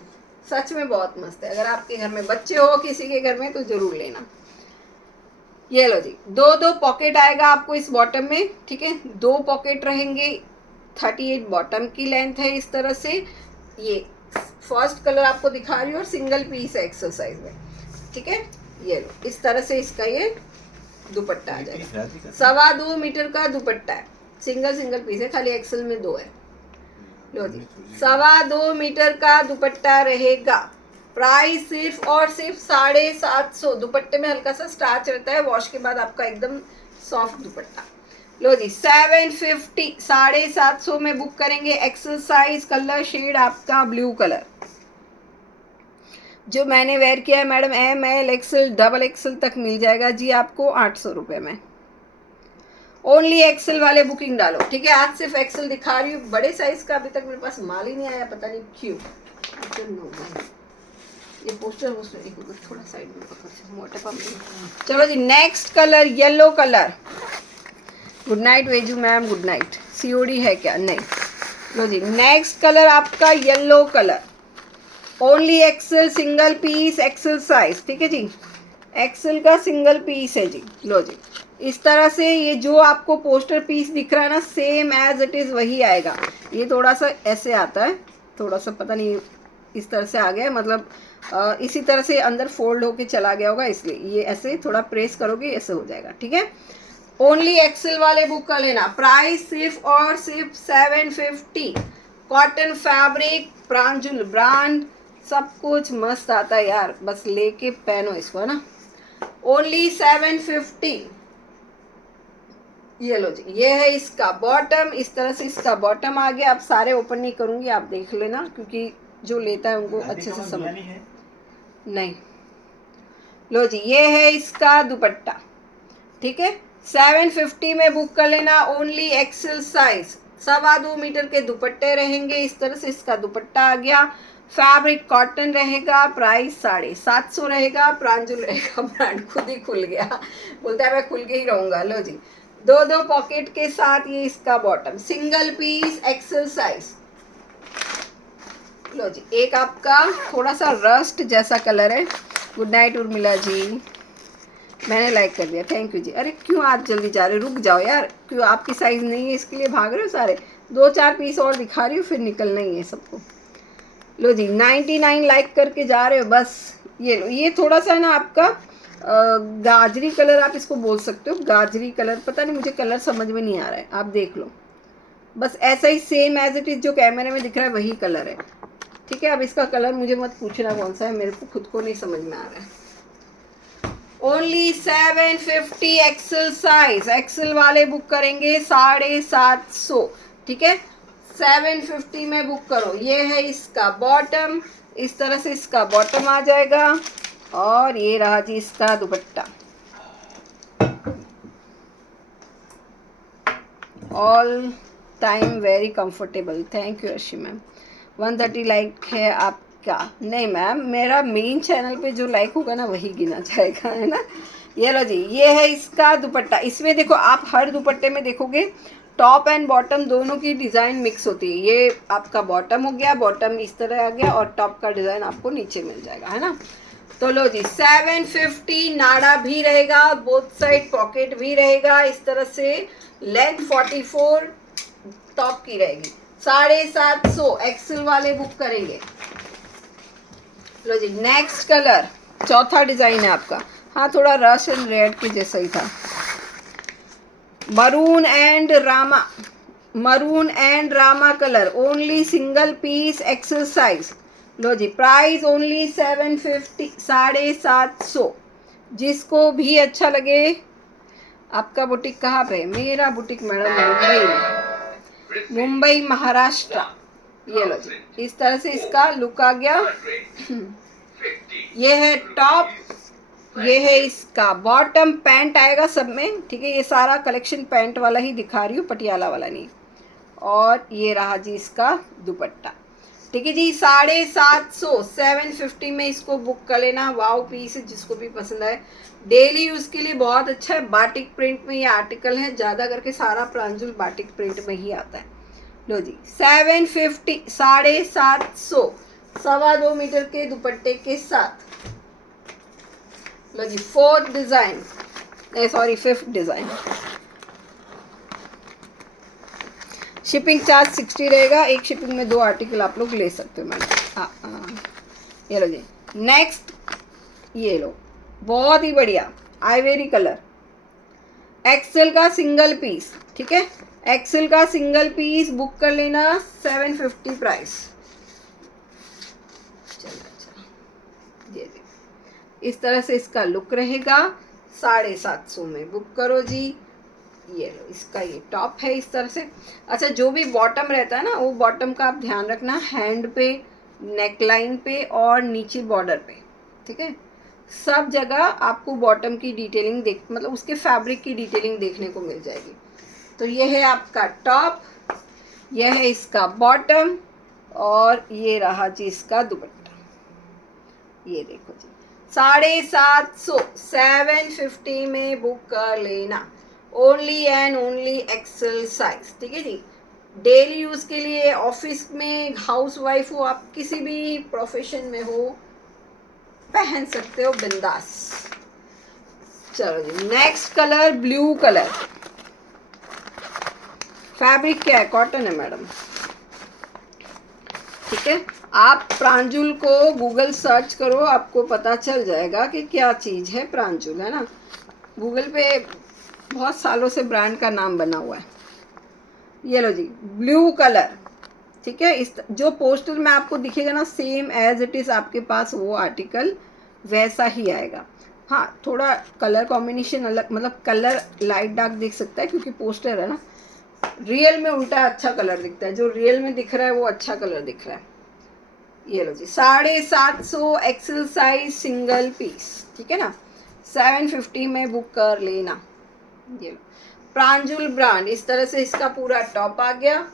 सच में बहुत मस्त है। अगर आपके घर में बच्चे हो किसी के घर में तो ज़रूर लेना। ये लो जी, 2 पॉकेट आएगा आपको इस बॉटम में, ठीक है। 2 पॉकेट रहेंगे, 38 बॉटम की लेंथ है इस तरह से। ये फर्स्ट कलर आपको दिखा रही हूँ, और सिंगल पीस है एक्सरसाइज में, ठीक है। ये लो, इस तरह से इसका ये दुपट्टा आ ये जाएगा। पीस रात का 2.25 मीटर का दुपट्टा है, सिंगल पीस है, खाली एक्सेल में 2 है। लो जी, 2.25 मीटर का दुपट्टा रहेगा। प्राइस सिर्फ और सिर्फ 750। दुपट्टे में हल्का सा स्टार्च रहता है, वॉश के बाद आपका एकदम सॉफ्ट दुपट्टा। लो जी 750, 750 में बुक करेंगे। एक्सेल साइज, कलर शेड आपका ब्लू कलर। जो मैंने वेयर किया है मैडम, ML XL XXL तक मिल जाएगा जी आपको 800 रुपये में। ओनली एक्सेल वाले बुकिंग डालो, ठीक है। आज सिर्फ एक्सेल दिखा रही हूँ, बड़े साइज का अभी तक मेरे पास माल ही नहीं आया, पता नहीं क्यों। ये पोस्टर एक थोड़ा साइड में पकड़, मोटे पंप। चलो जी next colour yellow colour. Good night Veju ma'am, good night. COD है क्या? नहीं। लो जी नेक्स्ट कलर आपका yellow colour. Only XL, single piece, XL size, ठीक है जी। एक्सेल का सिंगल पीस है जी। लो जी इस तरह से ये जो आपको पोस्टर पीस दिख रहा है ना, सेम एज इट इज़ वही आएगा। ये थोड़ा सा ऐसे आता है, थोड़ा सा पता नहीं इस तरह से आ गया है, मतलब इसी तरह से अंदर फोल्ड होके चला गया होगा, इसलिए ये ऐसे थोड़ा प्रेस करोगे ऐसे हो जाएगा, ठीक है। ओनली एक्सेल वाले बुक कर लेना। प्राइस सिर्फ और सिर्फ 750। कॉटन फैब्रिक, प्रांजुल ब्रांड, सब कुछ मस्त आता है यार, बस लेके पहनो इसको, है ना। ओनली 750। ये लो जी, ये है इसका बॉटम। इस तरह से इसका बॉटम आ गया। अब सारे ओपन नहीं करूंगी, आप देख लेना, क्योंकि जो लेता है उनको अच्छे से समझ नहीं। लो जी ये है इसका दुपट्टा, ठीक है। 750 में बुक कर लेना। ओनली एक्सेल साइज, 2.25 मीटर के दुपट्टे रहेंगे। इस तरह से इसका दुपट्टा आ गया। फैब्रिक कॉटन रहेगा। प्राइस 750 रहेगा। प्रांजुल रहेगा ब्रांड, खुद ही खुल गया, बोलता है मैं खुल के ही रहूंगा। लो जी 2 पॉकेट के साथ ये इसका bottom, single piece, XL size. लो जी एक आपका थोड़ा सा रस्ट जैसा कलर है। गुड नाइट उर्मिला जी, मैंने लाइक कर दिया, थैंक यू जी। अरे क्यों आप जल्दी जा रहे हो, रुक जाओ यार, क्यों आपकी साइज़ नहीं है इसके लिए भाग रहे हो सारे। 2-4 पीस और दिखा रही हूँ, फिर निकलना ही है सबको। लो जी 99 लाइक करके जा रहे हो बस। ये लो, ये थोड़ा सा ना आपका गाजरी कलर आप इसको बोल सकते हो, गाजरी कलर, पता नहीं मुझे कलर समझ में नहीं आ रहा है, आप देख लो। बस ऐसा ही सेम एज इट इज़ जो कैमरे में दिख रहा है वही कलर है, ठीक है। अब इसका कलर मुझे मत पूछना कौन सा है, मेरे को खुद को नहीं समझ में आ रहा है। Only 750 XL size. एक्सेल वाले बुक करेंगे 750, ठीक है। 750 में बुक करो। ये है इसका बॉटम, इस तरह से इसका बॉटम आ जाएगा, और ये रहा जी इसका दुपट्टा। All time very comfortable, thank you Arshi ma'am. 130 like है आपका? नहीं मैम, मेरा मेन चैनल पे जो लाइक होगा ना वही गिना जाएगा, है ना। ये लो जी, ये है इसका दुपट्टा। इसमें देखो आप हर दुपट्टे में देखोगे टॉप एंड बॉटम दोनों की डिज़ाइन मिक्स होती है। ये आपका बॉटम हो गया, बॉटम इस तरह आ गया, और टॉप का डिज़ाइन आपको नीचे मिल जाएगा, है ना। तो लो जी 750, नाड़ा भी रहेगा, बोथ साइड पॉकेट भी रहेगा। इस तरह से लेंथ 44 टॉप की रहेगी। 750 एक्सेल वाले बुक करेंगे। लो जी नेक्स्ट कलर, चौथा डिजाइन है आपका। हाँ थोड़ा रश एंड रेड के जैसा ही था। Maroon and rama, maroon and rama colour. Only single piece, XL size. लो जी प्राइस ओनली 750, 750। जिसको भी अच्छा लगे। आपका बुटीक कहाँ पे? मेरा बुटीक मैडम मुंबई में, मुंबई महाराष्ट्र। ये लो जी, इस तरह से इसका लुक आ गया। ये है टॉप, ये है इसका बॉटम। पैंट आएगा सब में, ठीक है। ये सारा कलेक्शन पैंट वाला ही दिखा रही हूँ, पटियाला वाला नहीं। और ये रहा जी इसका दुपट्टा, ठीक है जी। 750, 750 में इसको बुक कर लेना। वाओ पीस है, जिसको भी पसंद आए, डेली यूज़ के लिए बहुत अच्छा है। बाटिक प्रिंट में ये आर्टिकल है, ज़्यादा करके सारा प्रांजुल बाटिक प्रिंट में ही आता है। लो जी 750, 750, 2.25 मीटर के दुपट्टे के साथ। लो जी fourth design, sorry 5th design. Shipping charge 60 रहेगा। एक शिपिंग में 2 आर्टिकल आप लोग ले सकते हो मैडम। हाँ ये लो जी नेक्स्ट, ये लो बहुत ही बढ़िया आइवेरी कलर। एक्सेल का सिंगल पीस, ठीक है, एक्सेल का सिंगल पीस बुक कर लेना, 750 प्राइस। चलो ये देखो इस तरह से इसका लुक रहेगा, 750 में बुक करो जी। ये लो इसका ये टॉप है इस तरह से। अच्छा जो भी बॉटम रहता है ना, वो बॉटम का आप ध्यान रखना, हैंड पे, नेक लाइन पे और नीचे बॉर्डर पे, ठीक है, सब जगह आपको बॉटम की डिटेलिंग देख, मतलब उसके फैब्रिक की डिटेलिंग देखने को मिल जाएगी। तो ये है आपका टॉप, यह है इसका बॉटम और ये रहा जी इसका दुपट्टा। ये देखो जी 750, 750 में बुक कर लेना, only and only Excel size, ठीक है जी। डेली यूज़ के लिए, ऑफिस में, हाउस वाइफ हो आप, किसी भी प्रोफेशन में हो, पहन सकते हो बिंदास। चलो जी next colour blue colour, fabric क्या है, कॉटन है मैडम, ठीक है। आप प्रांजुल को गूगल सर्च करो, आपको पता चल जाएगा कि क्या चीज़ है प्रांजुल, है ना। गूगल पे बहुत सालों से ब्रांड का नाम बना हुआ है। ये लो जी ब्लू कलर, ठीक है। इस जो पोस्टर में आपको दिखेगा ना, सेम एज इट इज़ आपके पास वो आर्टिकल वैसा ही आएगा। हाँ थोड़ा कलर कॉम्बिनेशन अलग, मतलब कलर लाइट डार्क दिख सकता है क्योंकि पोस्टर है ना, रियल में उल्टा अच्छा कलर दिखता है, जो रियल में दिख रहा है वो अच्छा कलर दिख रहा है। ये लो जी 750 एक्सेल साइज सिंगल पीस, ठीक है ना, 750 में बुक कर लेना। ये लो प्रांजुल ब्रांड, इस तरह से इसका पूरा टॉप आ गया,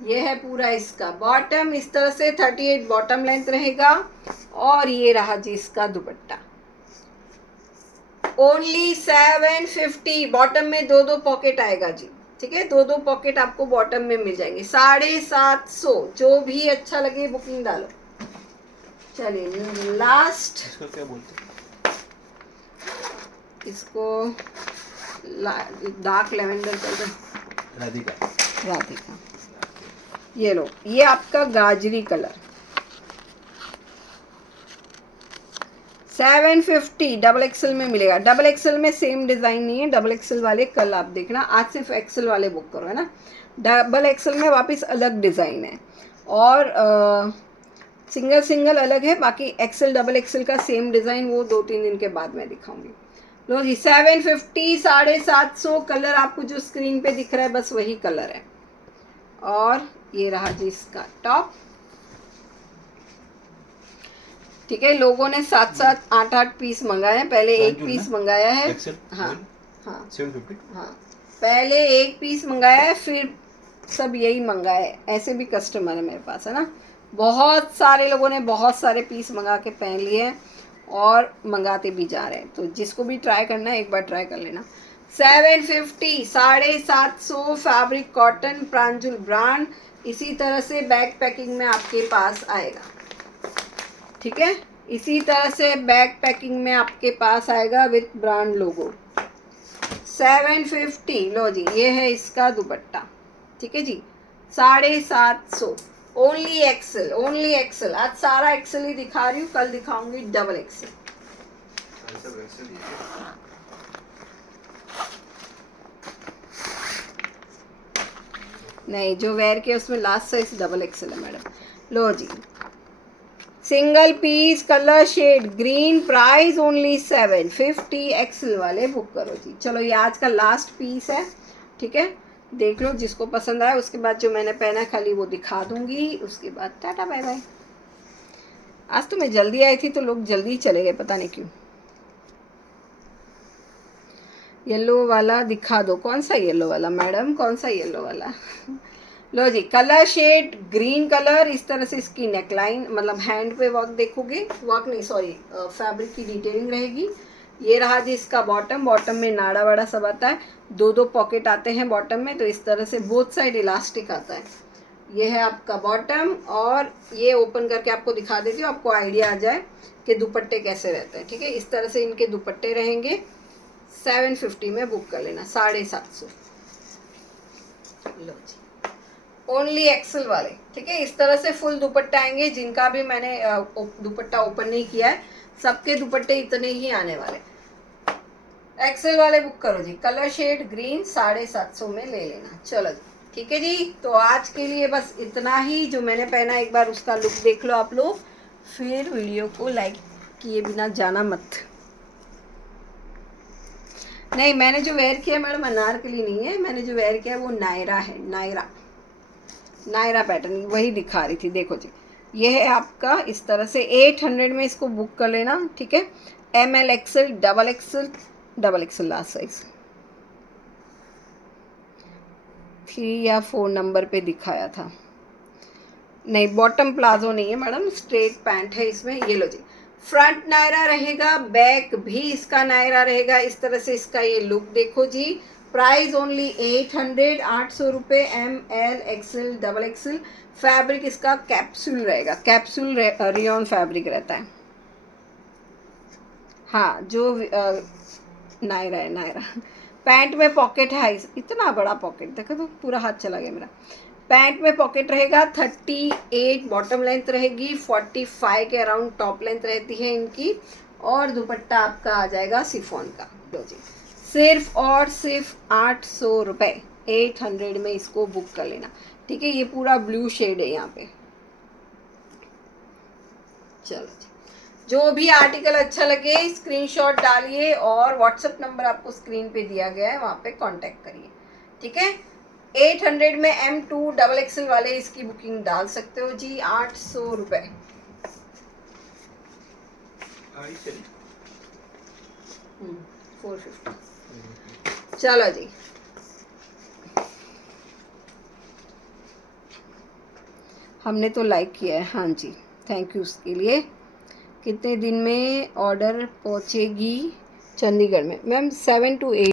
ये है पूरा इसका बॉटम, इस तरह से 38 बॉटम लेंथ रहेगा और ये रहा जी इसका दुपट्टा, ओनली 750। बॉटम में दो दो पॉकेट आएगा जी, ठीक है, दो दो पॉकेट आपको बॉटम में मिल जाएंगे। 750, जो भी अच्छा लगे बुकिंग डालो। चलिए लास्ट, इसको क्या बोलते हैं? इसको dark lavender colour, Radhika. Radhika. ये लो ये आपका गाजरी कलर, 750 डबल एक्सेल में मिलेगा। डबल एक्सेल में सेम डिज़ाइन नहीं है, डबल एक्सेल वाले कल आप देखना, आज सिर्फ एक्सेल वाले बुक करो, है ना। डबल एक्सेल में वापस अलग डिज़ाइन है और सिंगल सिंगल अलग है, बाकी एक्सेल डबल एक्सेल का सेम डिज़ाइन वो 2-3 दिन के बाद मैं दिखाऊंगी। लो जी 750, 750 कलर आपको जो स्क्रीन पे दिख रहा है बस वही कलर है। और ये रहा जी इसका टॉप, ठीक है। लोगों ने 7-7, 8-8 पीस मंगाए हैं, पहले एक पीस मंगाया है। हाँ हाँ 750। हाँ पहले एक पीस मंगाया है, फिर सब यही मंगाए, ऐसे भी कस्टमर है मेरे पास, है ना। बहुत सारे लोगों ने बहुत सारे पीस मंगा के पहन लिए हैं और मंगाते भी जा रहे हैं, तो जिसको भी ट्राई करना है एक बार ट्राई कर लेना। 750, 750 फैब्रिक कॉटन प्रांजुल ब्रांड, इसी तरह से बैग पैकिंग में आपके पास आएगा, ठीक है, इसी तरह से बैग पैकिंग में आपके पास आएगा विथ ब्रांड लोगो। 750, लो जी ये है इसका दुपट्टा, ठीक है जी, 750, ओनली एक्सेल, ओनली एक्सेल। आज सारा एक्सेल ही दिखा रही हूँ, कल दिखाऊंगी डबल एक्सेल। नहीं जो वेयर के उसमें लास्ट साइज डबल एक्सेल है मैडम। लो जी single piece colour shade green, price only 750, XL वाले बुक करो जी। चलो ये आज का लास्ट पीस है, ठीक है, देख लो जिसको पसंद आए। उसके बाद जो मैंने पहना है खाली वो दिखा दूंगी, उसके बाद टाटा बाय बाय। आज तो मैं जल्दी आई थी तो लोग जल्दी चले गए, पता नहीं क्यों। येलो वाला दिखा दो, कौन सा येलो वाला मैडम, कौन सा येलो वाला? लो जी कलर शेड ग्रीन कलर, इस तरह से इसकी नेकलाइन, मतलब हैंड पे वर्क देखोगे, वर्क नहीं सॉरी फैब्रिक की डिटेलिंग रहेगी। ये रहा जी इसका बॉटम, बॉटम में नाड़ा वाड़ा सब आता है, दो दो पॉकेट आते हैं बॉटम में, तो इस तरह से बोथ साइड इलास्टिक आता है। ये है आपका बॉटम और ये ओपन करके आपको दिखा देती हूँ, आपको आइडिया आ जाए कि दुपट्टे कैसे रहते हैं, ठीक है। इस तरह से इनके दुपट्टे रहेंगे, 750 में बुक कर लेना, 750। लो जी ओनली एक्सेल वाले, ठीक है, इस तरह से फुल दुपट्टा आएंगे। जिनका भी मैंने दुपट्टा ओपन नहीं किया है, सबके दुपट्टे इतने ही आने वाले। एक्सेल वाले बुक करो जी, कलर शेड ग्रीन 750 में ले लेना। चलो जी, ठीक है जी। तो आज के लिए बस इतना ही। जो मैंने पहना एक बार उसका लुक देख लो आप लोग, फिर वीडियो को लाइक किए बिना जाना मत। नहीं, मैंने जो वेयर किया मैडम अनारकली नहीं है, मैंने जो वेयर किया वो नायरा है, नायरा पैटर्न वही दिखा रही थी। देखो जी, ये है आपका इस तरह से 800 में इसको बुक कर लेना, ठीक है। ML XL double axle last size 3 या 4 नंबर पे दिखाया था। नहीं, बॉटम प्लाजो नहीं है मैडम, स्ट्रेट पैंट है इसमें। ये लो जी, फ्रंट नायरा रहेगा, बैक भी इसका नायरा रहेगा। इस तरह से इसका ये लुक देखो जी। प्राइस ओनली 800, 800 रुपये। ML XL double axle. Fabric इसका कैप्सूल रहेगा, कैप्सूल रियॉन फैब्रिक रहता है। हाँ, जो नायरा है, नायरा। पैंट में पॉकेट है, इतना बड़ा पॉकेट देखो तो पूरा हाथ चला गया मेरा। पैंट में पॉकेट रहेगा, 38 बॉटम लेंथ रहेगी, 45 के अराउंड टॉप लेंथ रहती है इनकी। और दुपट्टा आपका आ जाएगा सिफॉन का। लो जी, सिर्फ और सिर्फ 800 रुपये, 800 में इसको बुक कर लेना, ठीक है। ये पूरा ब्लू शेड है यहाँ पे। चलो जी, जो भी आर्टिकल अच्छा लगे स्क्रीनशॉट डालिए और व्हाट्सएप नंबर आपको स्क्रीन पे दिया गया है, वहाँ पे कांटेक्ट करिए, ठीक है। 800 में M2 डबल एक्सल वाले इसकी बुकिंग डाल सकते हो जी, 800 रुपये। 450। चलो जी, हमने तो लाइक किया है, हाँ जी, थैंक यू उसके लिए। कितने दिन में ऑर्डर पहुंचेगी चंडीगढ़ में? Ma'am 7 to 8